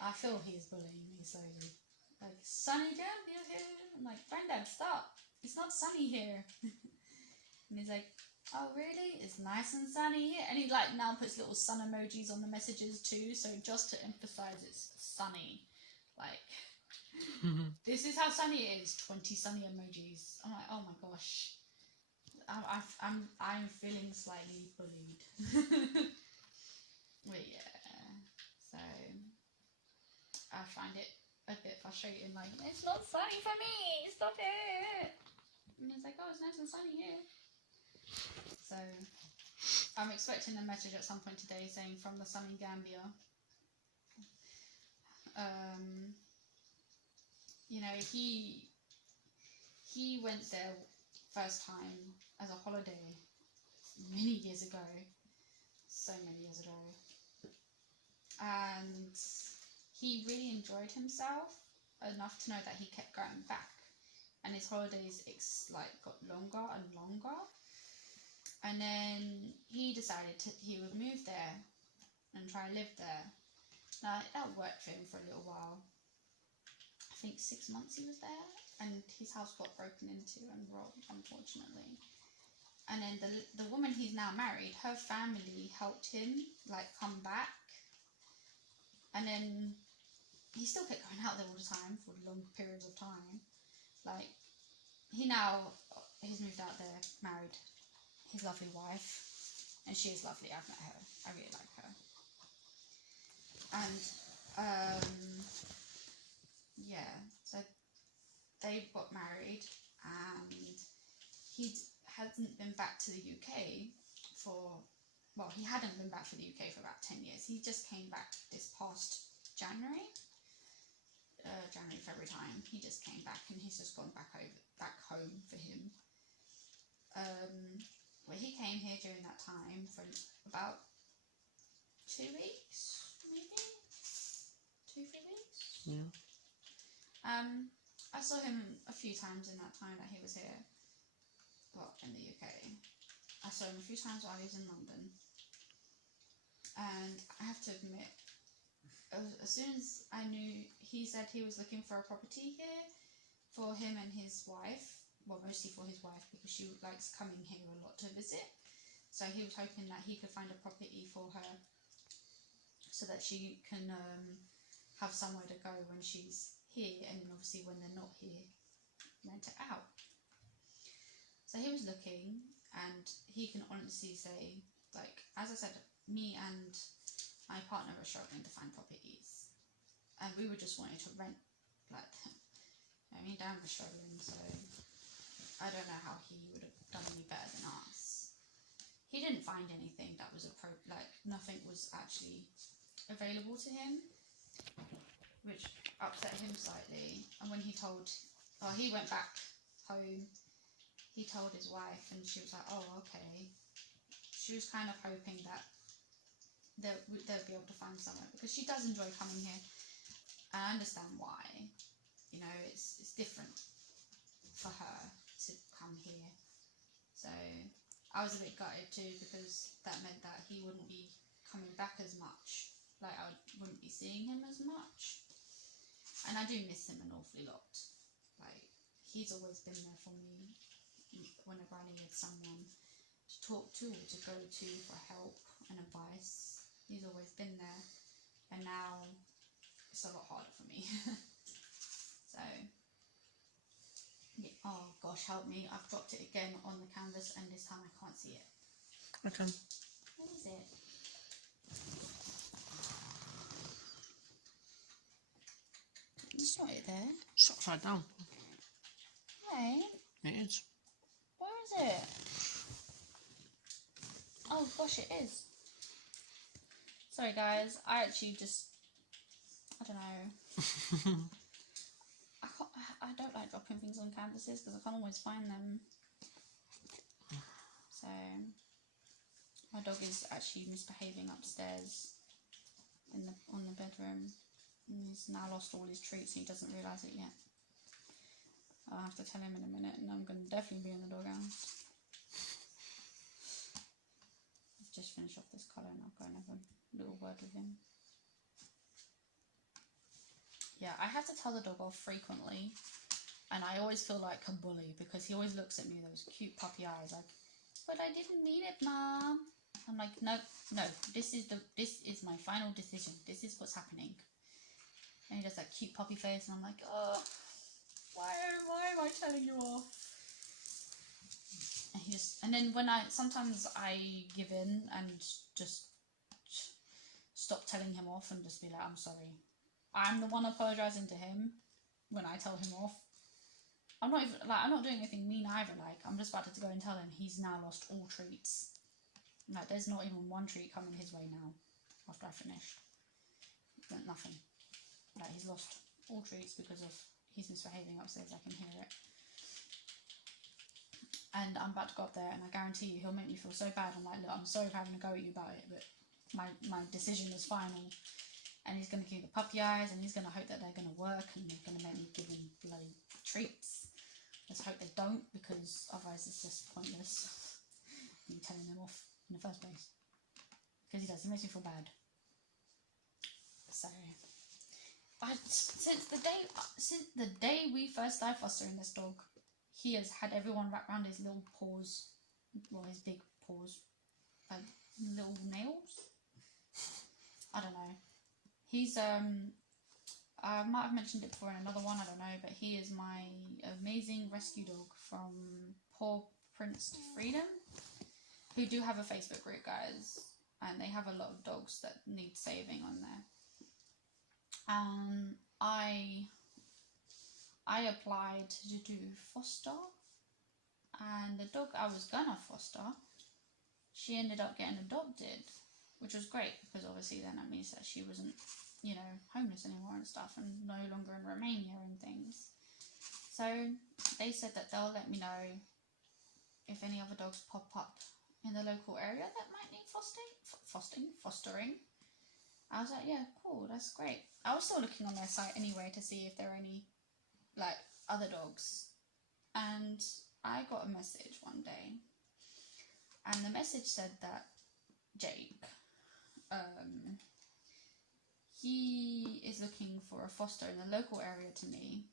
I feel he's bullying me slowly. Like, sunny Gambia here? I'm like, Granddad, stop. It's not sunny here. And he's like, oh really? It's nice and sunny here. And he like now puts little sun emojis on the messages too, so just to emphasize it's sunny. Like, this is how sunny it is. 20 sunny emojis. I'm like, oh my gosh. I'm feeling slightly bullied. But yeah, so I find it a bit frustrating. Like, it's not sunny for me. Stop it. And he's like, oh, it's nice and sunny here. So I'm expecting a message at some point today saying from the sunny Gambia. You know, he went there first time as a holiday many years ago, so many years ago, and he really enjoyed himself enough to know that he kept going back, and his holidays got longer and longer, and then he decided he would move there and try live there. Now that worked for him for a little while. I think 6 months he was there, and his house got broken into and robbed, unfortunately. And then the woman he's now married, her family helped him like come back, and then he still kept going out there all the time for long periods of time. Like, he's moved out there, married his lovely wife, and she is lovely. I've met her. I really like her. And yeah, so they got married, and he hadn't been back to the UK he hadn't been back for the UK for about 10 years. He just came back this past January, February time. He just came back, and he's just gone back home for him. Well, he came here during that time for about 2 weeks, maybe 2-3 weeks. Yeah. I saw him a few times in that time that he was here. Well, in the UK. I saw him a few times while he was in London. And I have to admit, as soon as I knew, he said he was looking for a property here for him and his wife. Well, mostly for his wife, because she likes coming here a lot to visit. So he was hoping that he could find a property for her so that she can have somewhere to go when she's here, and then obviously when they're not here, rent it out. So he was looking, and he can honestly say, like, as I said, me and my partner were struggling to find properties, and we were just wanting to rent, like, me and Dan were struggling, so I don't know how he would have done any better than us. He didn't find anything that was nothing was actually available to him, which upset him slightly. And when he went back home, he told his wife, and she was like, oh, okay. She was kind of hoping that they'll be able to find somewhere, because she does enjoy coming here. And I understand why. You know, it's different for her to come here. So I was a bit gutted too, because that meant that he wouldn't be coming back as much. Like, I wouldn't be seeing him as much. And I do miss him an awfully lot. Like, he's always been there for me whenever I needed someone to talk to or to go to for help and advice. He's always been there. And now it's a lot harder for me. So, yeah. Oh gosh, help me. I've dropped it again on the canvas, and this time I can't see it. Okay. What is it? It's not it there. It's upside down. Right. It is. Where is it? Oh gosh, it is. Sorry guys, I actually just, I don't know. I don't like dropping things on canvases because I can't always find them. So my dog is actually misbehaving upstairs on the bedroom. And he's now lost all his treats and he doesn't realise it yet. I'll have to tell him in a minute, and I'm going to definitely be in the doghouse. Let's just finish off this colour and I'll go and have a little word with him. Yeah, I have to tell the dog off frequently, and I always feel like a bully because he always looks at me with those cute puppy eyes like, but I didn't mean it, Mom. I'm like, no, this is my final decision. This is what's happening. And he does that cute puppy face, and I'm like, oh, why am I telling you off? And then sometimes I give in and just stop telling him off and just be like, I'm sorry. I'm the one apologising to him when I tell him off. I'm not doing anything mean either. Like, I'm just about to go and tell him he's now lost all treats. Like, there's not even one treat coming his way now after I finish. Nothing. Like, he's lost all treats because of he's misbehaving upstairs. I can hear it. And I'm about to go up there, and I guarantee you he'll make me feel so bad. I'm like, look, I'm sorry for having to go at you about it, but my decision is final. And he's going to give the puppy eyes, and he's going to hope that they're going to work, and they're going to make me give him bloody treats. Let's hope they don't, because otherwise it's just pointless me telling them off in the first place. Because he makes me feel bad. So, since the day we first started fostering this dog, he has had everyone wrap around his little paws, well, his big paws, like little nails. I don't know. He's I might have mentioned it before in another one, I don't know, but he is my amazing rescue dog from Poor Prince to Freedom, who do have a Facebook group, guys, and they have a lot of dogs that need saving on there. I applied to do foster, and the dog I was gonna foster, she ended up getting adopted, which was great, because obviously then that means that she wasn't, you know, homeless anymore and stuff, and no longer in Romania and things. So they said that they'll let me know if any other dogs pop up in the local area that might need fostering. I was like, yeah, cool, that's great. I was still looking on their site anyway to see if there are any, like, other dogs. And I got a message one day, and the message said that Jake, he is looking for a foster in the local area to me,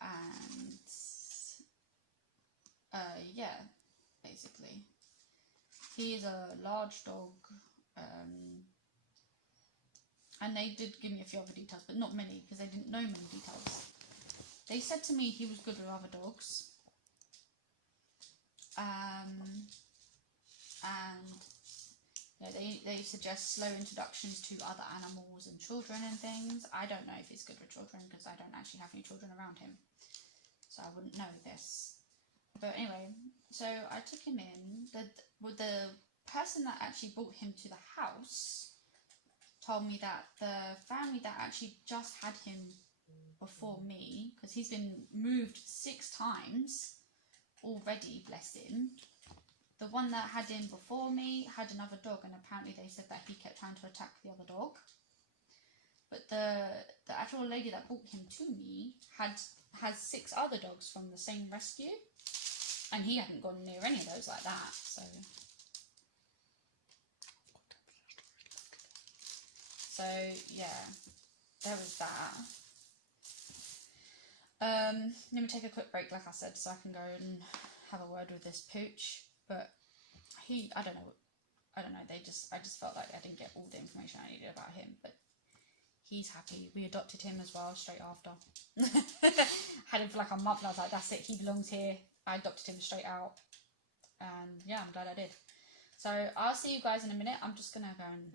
and yeah, basically he is a large dog, and they did give me a few other details, but not many, because they didn't know many details. They said to me he was good with other dogs, and you know, they suggest slow introductions to other animals and children and things. I don't know if he's good with children, because I don't actually have any children around him, so I wouldn't know this. But anyway, so I took him in. The person that actually brought him to the house told me that the family that actually just had him before me, because he's been moved 6 times already, bless him, the one that had him before me had another dog, and apparently they said that he kept trying to attack the other dog. But the actual lady that brought him to me has 6 other dogs from the same rescue, and he hadn't gone near any of those like that. So yeah, there was that. Let me take a quick break, like I said, so I can go and have a word with this pooch. But I don't know. I just felt like I didn't get all the information I needed about him. But he's happy. We adopted him as well straight after. Had him for like a month, and I was like, that's it. He belongs here. I adopted him straight out, and yeah, I'm glad I did. So I'll see you guys in a minute. I'm just gonna go and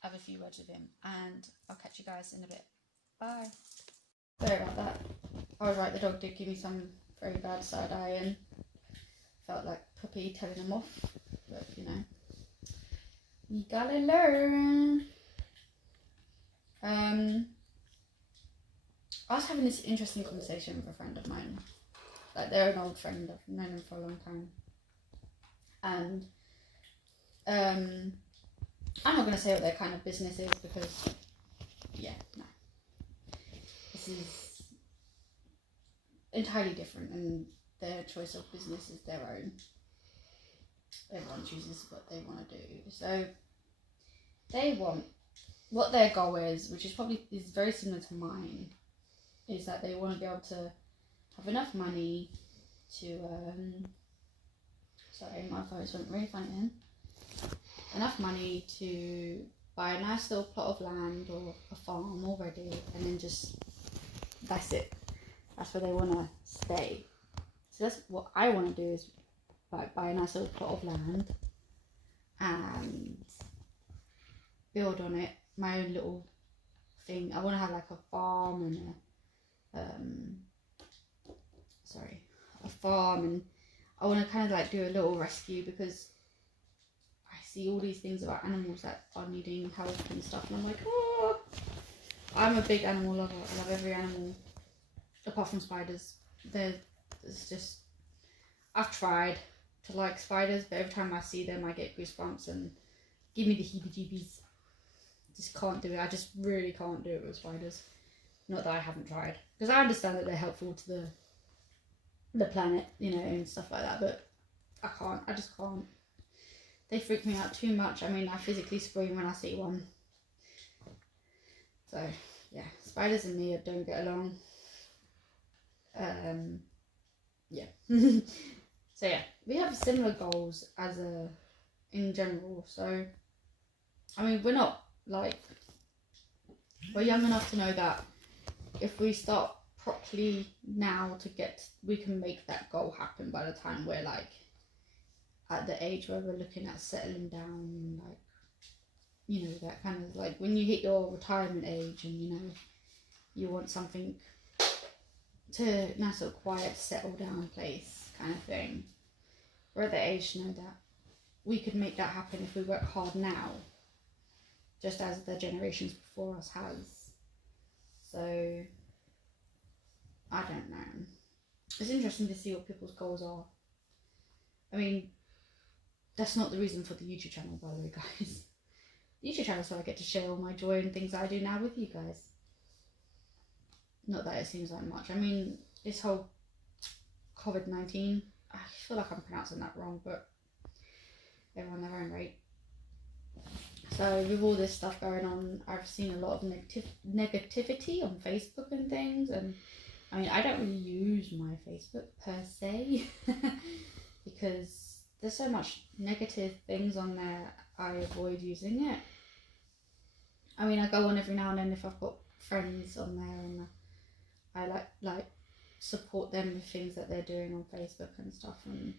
have a few words with him, and I'll catch you guys in a bit. Bye. Sorry about that. I was right, the dog did give me some very bad side eye and felt like puppy telling him off, but you know, you gotta learn. I was having this interesting conversation with a friend of mine. Like, they're an old friend, I've known them for a long time. And I'm not going to say what their kind of business is because, yeah, no. This is entirely different, and their choice of business is their own. Everyone chooses what they want to do. So they want, what their goal is, which is very similar to mine, is that they want to be able to have enough money to, sorry, my voice went really funny then. Enough money to buy a nice little plot of land or a farm already, and then that's it. That's where they want to stay. So that's what I want to do, is buy a nice little plot of land and build on it my own little thing. I want to have like a farm and a farm, and I want to kind of like do a little rescue, because I see all these things about animals that are needing help and stuff, and I'm like, oh, I'm a big animal lover. I love every animal apart from spiders. I've tried to like spiders, but every time I see them I get goosebumps and give me the heebie-jeebies. Just can't do it. I just really can't do it with spiders. Not that I haven't tried, because I understand that they're helpful to the planet, you know, and stuff like that, but I can't. I just can't. They freak me out too much. I mean, I physically scream when I see one. So yeah, spiders and me don't get along. Yeah. So yeah, we have similar goals in general. So I mean, we're young enough to know that if we start properly now we can make that goal happen by the time we're like at the age where we're looking at settling down, like, you know, that kind of like when you hit your retirement age and, you know, you want something to nice little quiet settle down place kind of thing. We're at the age to know that we could make that happen if we work hard now, just as the generations before us has. So I don't know. It's interesting to see what people's goals are. I mean, that's not the reason for the YouTube channel, by the way, guys. The YouTube channel, so I get to share all my joy and things that I do now with you guys. Not that it seems like much. I mean, this whole COVID-19, I feel like I'm pronouncing that wrong, but everyone their own rate. So with all this stuff going on, I've seen a lot of negativity on Facebook and things, and I mean, I don't really use my Facebook per se because there's so much negative things on there. I avoid using it. I mean, I go on every now and then if I've got friends on there, and I like support them with things that they're doing on Facebook and stuff and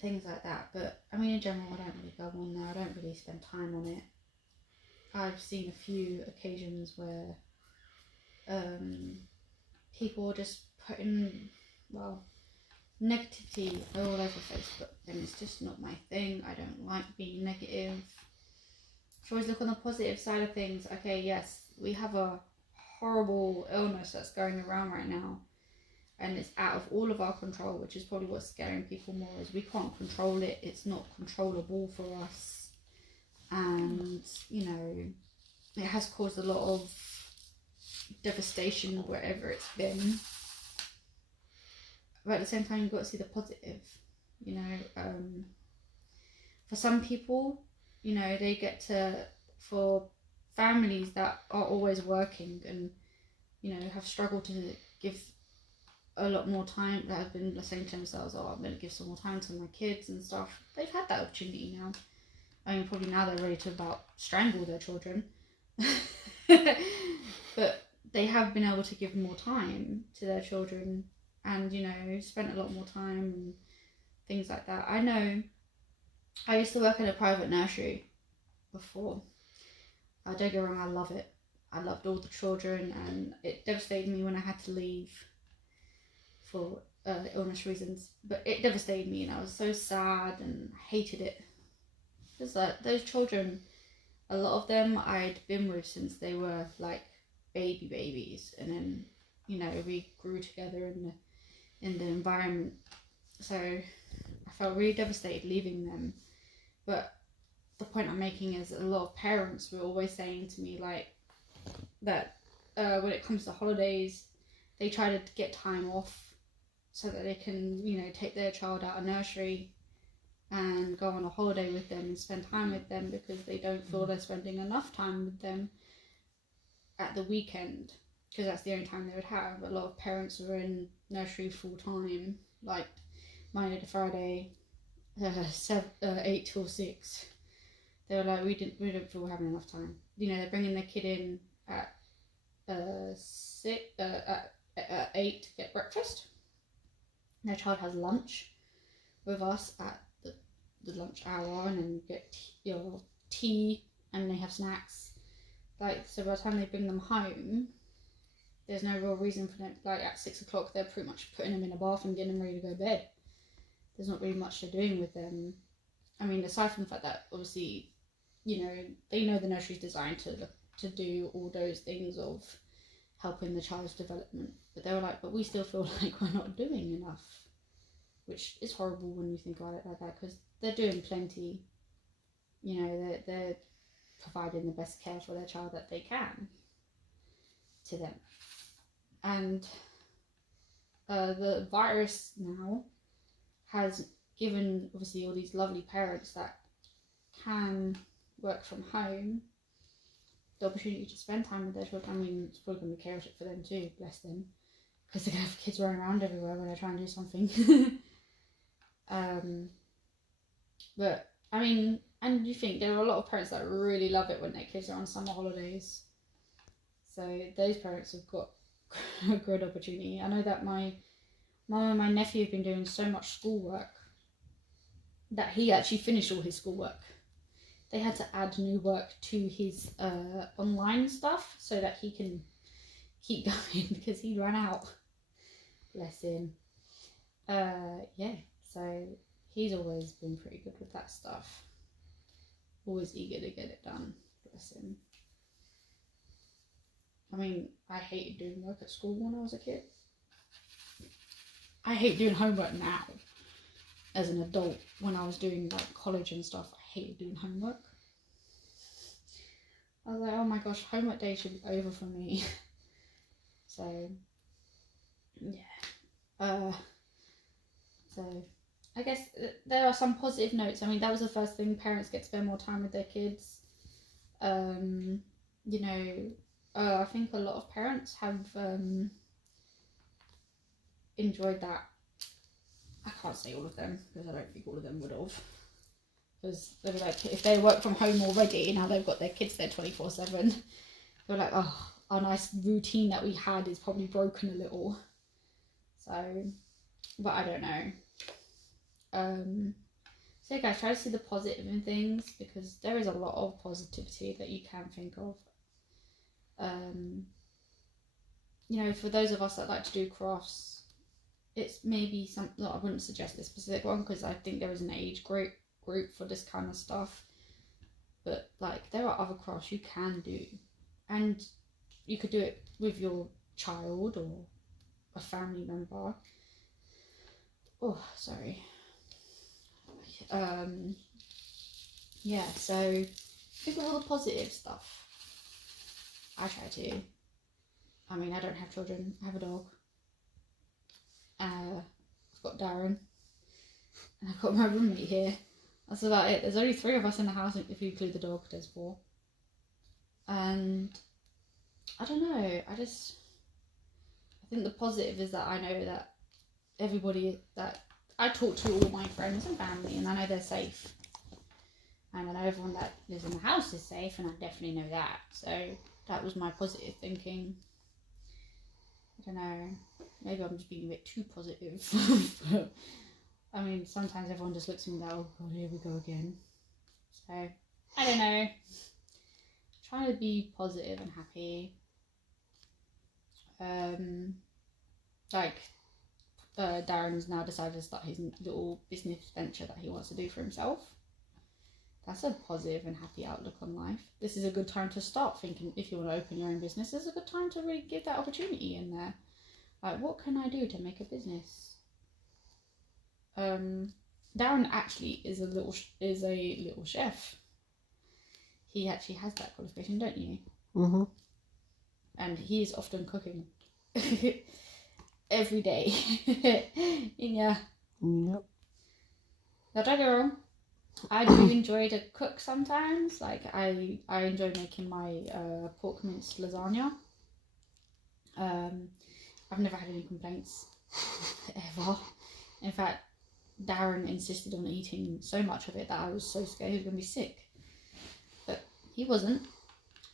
things like that. But I mean, in general, I don't really go on there. I don't really spend time on it. I've seen a few occasions where people are just putting, well, negativity all over Facebook, and it's just not my thing. I don't like being negative. I always look on the positive side of things. Okay, yes, we have a horrible illness that's going around right now. and it's out of all of our control, which is probably what's scaring people more, is we can't control it. It's not controllable for us, and you know, it has caused a lot of devastation wherever it's been. But at the same time, you've got to see the positive, you know. For some people, you know, they get to, for families that are always working and, you know, have struggled to give a lot more time, that have been saying to themselves, oh, I'm going to give some more time to my kids and stuff, they've had that opportunity now. I mean, probably now they're ready to about strangle their children. But they have been able to give more time to their children and, you know, spent a lot more time and things like that. I know I used to work in a private nursery before. Don't get me wrong, I love it. I loved all the children, and it devastated me when I had to leave for illness reasons. But it devastated me, and I was so sad and hated it. Because those children, a lot of them I'd been with since they were like babies, and then, you know, we grew together in the environment. So I felt really devastated leaving them. But the point I'm making is a lot of parents were always saying to me like that when it comes to holidays, they try to get time off so that they can, you know, take their child out of nursery and go on a holiday with them and spend time with them, because they don't feel they're spending enough time with them at the weekend, because that's the only time they would have. A lot of parents are in nursery full time, like Monday to Friday, 8 till 6. They were like, we don't feel we're having enough time. You know, they're bringing their kid in at 8 to get breakfast. Their child has lunch with us at the lunch hour, and then get tea, and they have snacks. Like, so by the time they bring them home, there's no real reason for them. Like at 6 o'clock, they're pretty much putting them in a bath and getting them ready to go to bed. There's not really much they're doing with them. I mean, aside from the fact that obviously, you know, they know the nursery's designed to do all those things of helping the child's development. But they were like, but we still feel like we're not doing enough. Which is horrible when you think about it like that, because they're doing plenty. You know, they're providing the best care for their child that they can to them. And the virus now has given obviously all these lovely parents that can work from home the opportunity to spend time with their children. I mean, it's probably going to be chaotic for them too, bless them, because they're going to have kids running around everywhere when they try and do something. But I mean, and you think there are a lot of parents that really love it when their kids are on summer holidays, so those parents have got a good opportunity. I know that my mum and my nephew have been doing so much schoolwork that he actually finished all his schoolwork. They had to add new work to his online stuff so that he can keep going, because he ran out. Bless him. Yeah, so he's always been pretty good with that stuff. Always eager to get it done. Bless him. I mean, I hated doing work at school when I was a kid. I hate doing homework now. As an adult, when I was doing like college and stuff, I hated doing homework. I was like, oh my gosh, homework day should be over for me. So, yeah. So, I guess there are some positive notes. I mean, that was the first thing, parents get to spend more time with their kids. You know, I think a lot of parents have enjoyed that. I can't say all of them, because I don't think all of them would have. Because they were like, if they work from home already, now they've got their kids there 24/7. They're like, oh, our nice routine that we had is probably broken a little. So, but I don't know. So yeah, guys, try to see the positive in things, because there is a lot of positivity that you can think of. You know, for those of us that like to do crafts, it's maybe something, I wouldn't suggest this specific one, because I think there is an age group for this kind of stuff. But like, there are other crafts you can do, and you could do it with your child, or a family member. Oh, sorry. Yeah, so think of all the positive stuff. I try to. I mean, I don't have children. I have a dog. I've got Darren. And I've got my roommate here. That's about it. There's only 3 of us in the house. If you include the dog, there's 4. And I don't know. I think the positive is that I know that everybody that I talk to, all my friends and family, and I know they're safe. And I know everyone that lives in the house is safe, and I definitely know that. So that was my positive thinking. I don't know. Maybe I'm just being a bit too positive. But, I mean, sometimes everyone just looks at me like, oh god, here we go again. So, I don't know. Trying to be positive and happy. Darren's now decided to start his little business venture that he wants to do for himself. That's a positive and happy outlook on life. This is a good time to start thinking, if you want to open your own business, this is a good time to really give that opportunity in there. Like, what can I do to make a business? Darren actually is a little chef. He actually has that qualification, don't you? Mm-hmm. And he is often cooking every day. Yeah. Yep. Now, don't get me wrong. I do enjoy to cook sometimes. Like, I enjoy making my pork minced lasagna. I've never had any complaints ever. In fact, Darren insisted on eating so much of it that I was so scared he was going to be sick. But he wasn't.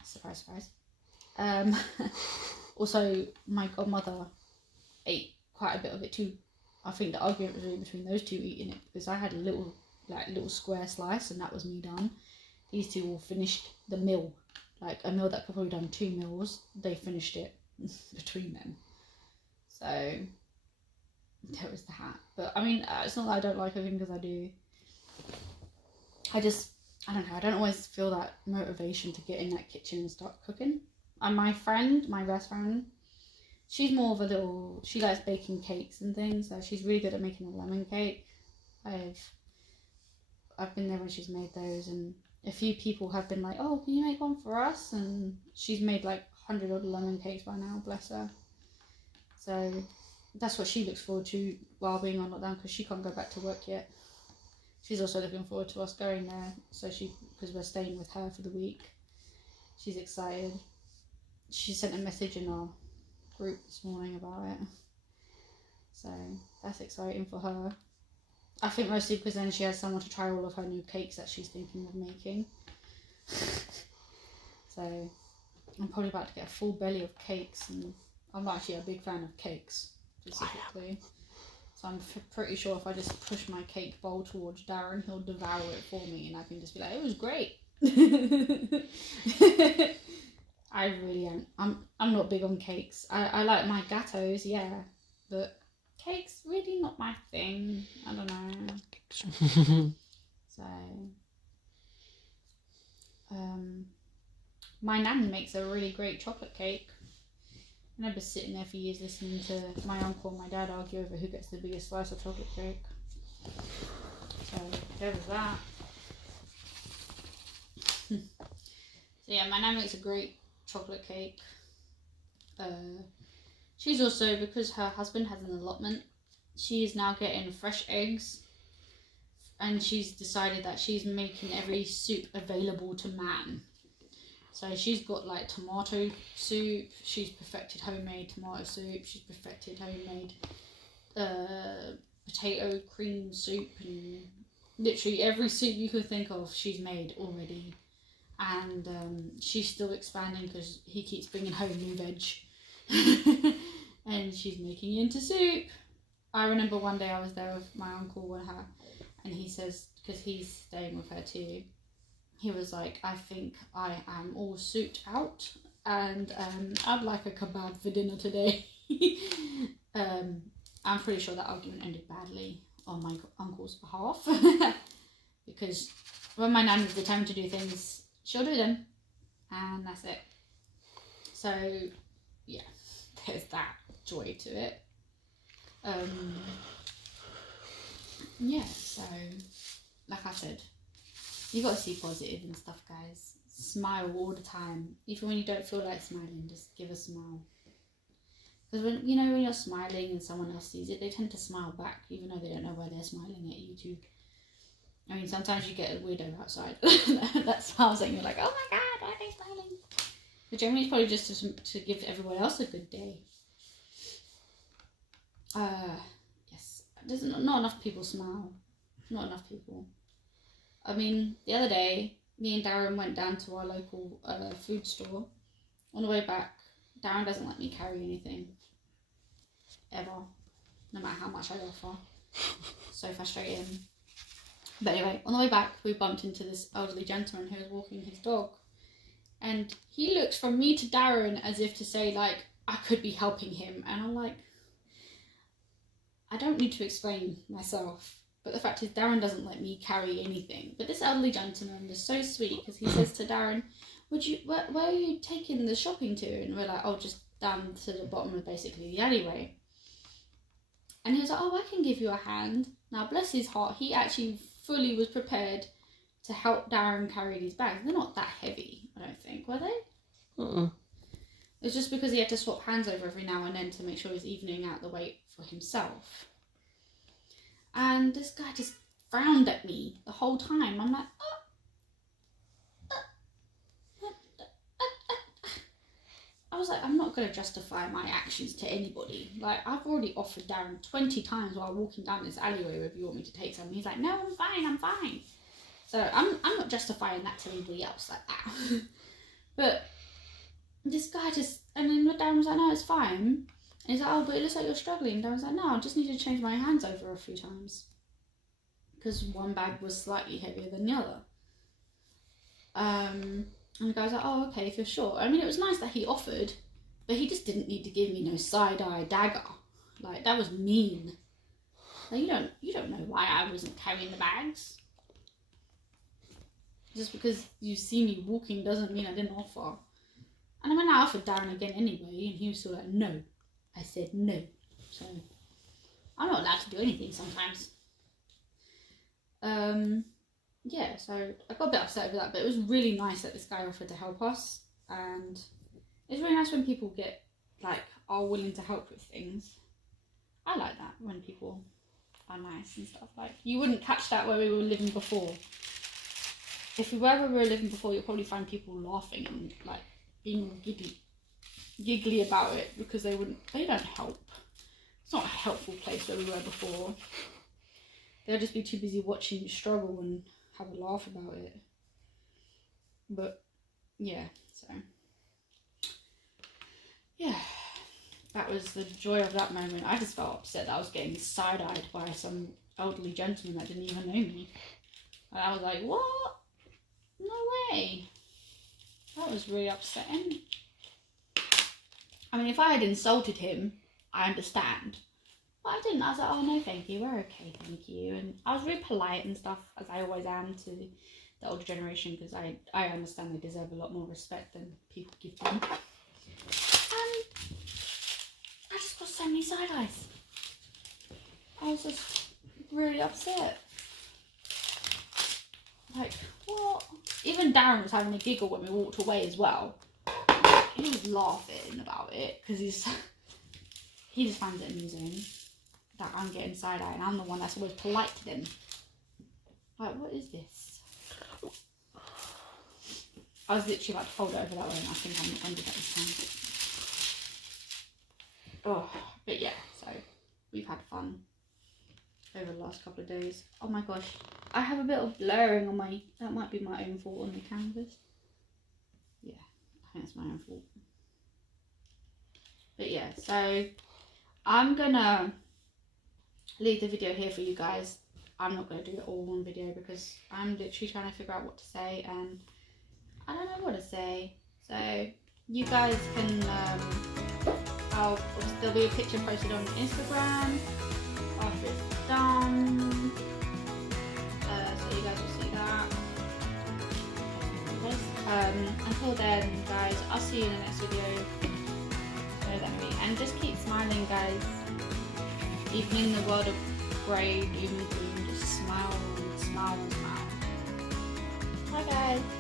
Surprise, surprise. Also, my godmother ate quite a bit of it too. I think the argument was really between those two eating it, because I had a little square slice and that was me done. These two all finished the meal, like a meal that could probably done 2 meals. They finished it between them. So there was that. But I mean, it's not that I don't like cooking, because I do. I don't know. I don't always feel that motivation to get in that kitchen and start cooking. And my best friend, she's more of she likes baking cakes and things. So she's really good at making a lemon cake. I've been there when she's made those, and a few people have been like, oh, can you make one for us? And she's made like 100 odd lemon cakes by now, bless her. So that's what she looks forward to while being on lockdown, because she can't go back to work yet. She's also looking forward to us going there, because we're staying with her for the week. She's excited. She sent a message in our group this morning about it. So that's exciting for her. I think mostly because then she has someone to try all of her new cakes that she's thinking of making. So I'm probably about to get a full belly of cakes, and I'm not actually a big fan of cakes specifically. So I'm pretty sure if I just push my cake bowl towards Darren, he'll devour it for me, and I can just be like, it was great. I really am. I'm not big on cakes. I like my gâteaux, yeah, but cakes really not my thing. I don't know. So my nan makes a really great chocolate cake, and I've been sitting there for years listening to my uncle and my dad argue over who gets the biggest slice of chocolate cake. So there was that. So yeah, my nan makes a great chocolate cake. She's also, because her husband has an allotment, she is now getting fresh eggs, and she's decided that she's making every soup available to man. So she's got like tomato soup, she's perfected homemade tomato soup, she's perfected homemade potato cream soup, and literally every soup you could think of she's made already. And she's still expanding because he keeps bringing home new veg. And she's making it into soup. I remember one day I was there with my uncle and her, and he says, because he's staying with her too, he was like, I think I am all souped out, and I'd like a kebab for dinner today. I'm pretty sure that argument ended badly on my uncle's behalf. Because when my nan is determined to do things, she'll do them, and that's it. So yeah, there's that joy to it. Yeah, so like I said, you got to see positive and stuff, guys. Smile all the time, even when you don't feel like smiling. Just give a smile. Because when you're smiling and someone else sees it, they tend to smile back, even though they don't know why they're smiling at you too. I mean, sometimes you get a weirdo outside that smiles and you're like, oh my god, why are they smiling? But generally, it's probably just to give everyone else a good day. Yes, there's not enough people smile. Not enough people. I mean, the other day, me and Darren went down to our local food store. On the way back, Darren doesn't let me carry anything. Ever. No matter how much I offer. So frustrating. But anyway, on the way back, we bumped into this elderly gentleman who was walking his dog. And he looks from me to Darren as if to say, like, I could be helping him. And I'm like, I don't need to explain myself. But the fact is, Darren doesn't let me carry anything. But this elderly gentleman was so sweet because he says to Darren, where are you taking the shopping to? And we're like, oh, just down to the bottom of basically the alleyway. And he was like, oh, I can give you a hand. Now, bless his heart, he actually fully was prepared to help Darren carry these bags. They're not that heavy, I don't think, were they? It's just because he had to swap hands over every now and then to make sure he's evening out the weight for himself. And this guy just frowned at me the whole time. I'm like, I was like, I'm not going to justify my actions to anybody. Like, I've already offered Darren 20 times while walking down this alleyway if you want me to take something. He's like, no, I'm fine. So I'm not justifying that to anybody else like that. But this guy just, and then Darren was like, no, it's fine. And he's like, oh, but it looks like you're struggling. Darren's like, no, I just need to change my hands over a few times. Because one bag was slightly heavier than the other. And the guy's like, oh, okay, if you're sure. I mean, it was nice that he offered, but he just didn't need to give me no side-eye dagger. Like, that was mean. Like, you don't know why I wasn't carrying the bags. Just because you see me walking doesn't mean I didn't offer. And I went out offered Darren again anyway, and he was still like, no. I said no. So, I'm not allowed to do anything sometimes. Yeah, so I got a bit upset over that, but it was really nice that this guy offered to help us, and it's really nice when people are willing to help with things. I like that when people are nice and stuff. Like, you wouldn't catch that where we were living before. If we were where we were living before, you'll probably find people laughing and like being giggly about it because they don't help. It's not a helpful place where we were before. They'll just be too busy watching you struggle and have a laugh about it. But yeah, so yeah, that was the joy of that moment. I just felt upset that I was getting side-eyed by some elderly gentleman that didn't even know me. And I was like, what? No way. That was really upsetting. I mean, if I had insulted him, I understand. But I didn't. I was like, oh, no, thank you. We're okay, thank you. And I was really polite and stuff, as I always am to the older generation, because I understand they deserve a lot more respect than people give them. And I just got so many side eyes. I was just really upset. Like, what? Even Darren was having a giggle when we walked away as well. He was laughing about it, because he just finds it amusing that I'm getting side-eye and I'm the one that's always polite to them. Like, what is this? I was literally about to fold it over that way and I think I'm not going to do that this time. Oh, but yeah, so we've had fun over the last couple of days. Oh my gosh, I have a bit of blurring on my, that might be my own fault on the canvas. Yeah, I think it's my own fault. But yeah, so I'm gonna leave the video here for you guys. I'm not going to do it all in one video because I'm literally trying to figure out what to say and I don't know what to say. So you guys can, there'll be a picture posted on Instagram after it's done. So you guys will see that. Until then, guys, I'll see you in the next video. And just keep smiling, guys. Even in the world of grey, doom and gloom, just smile, smile, smile. Bye guys.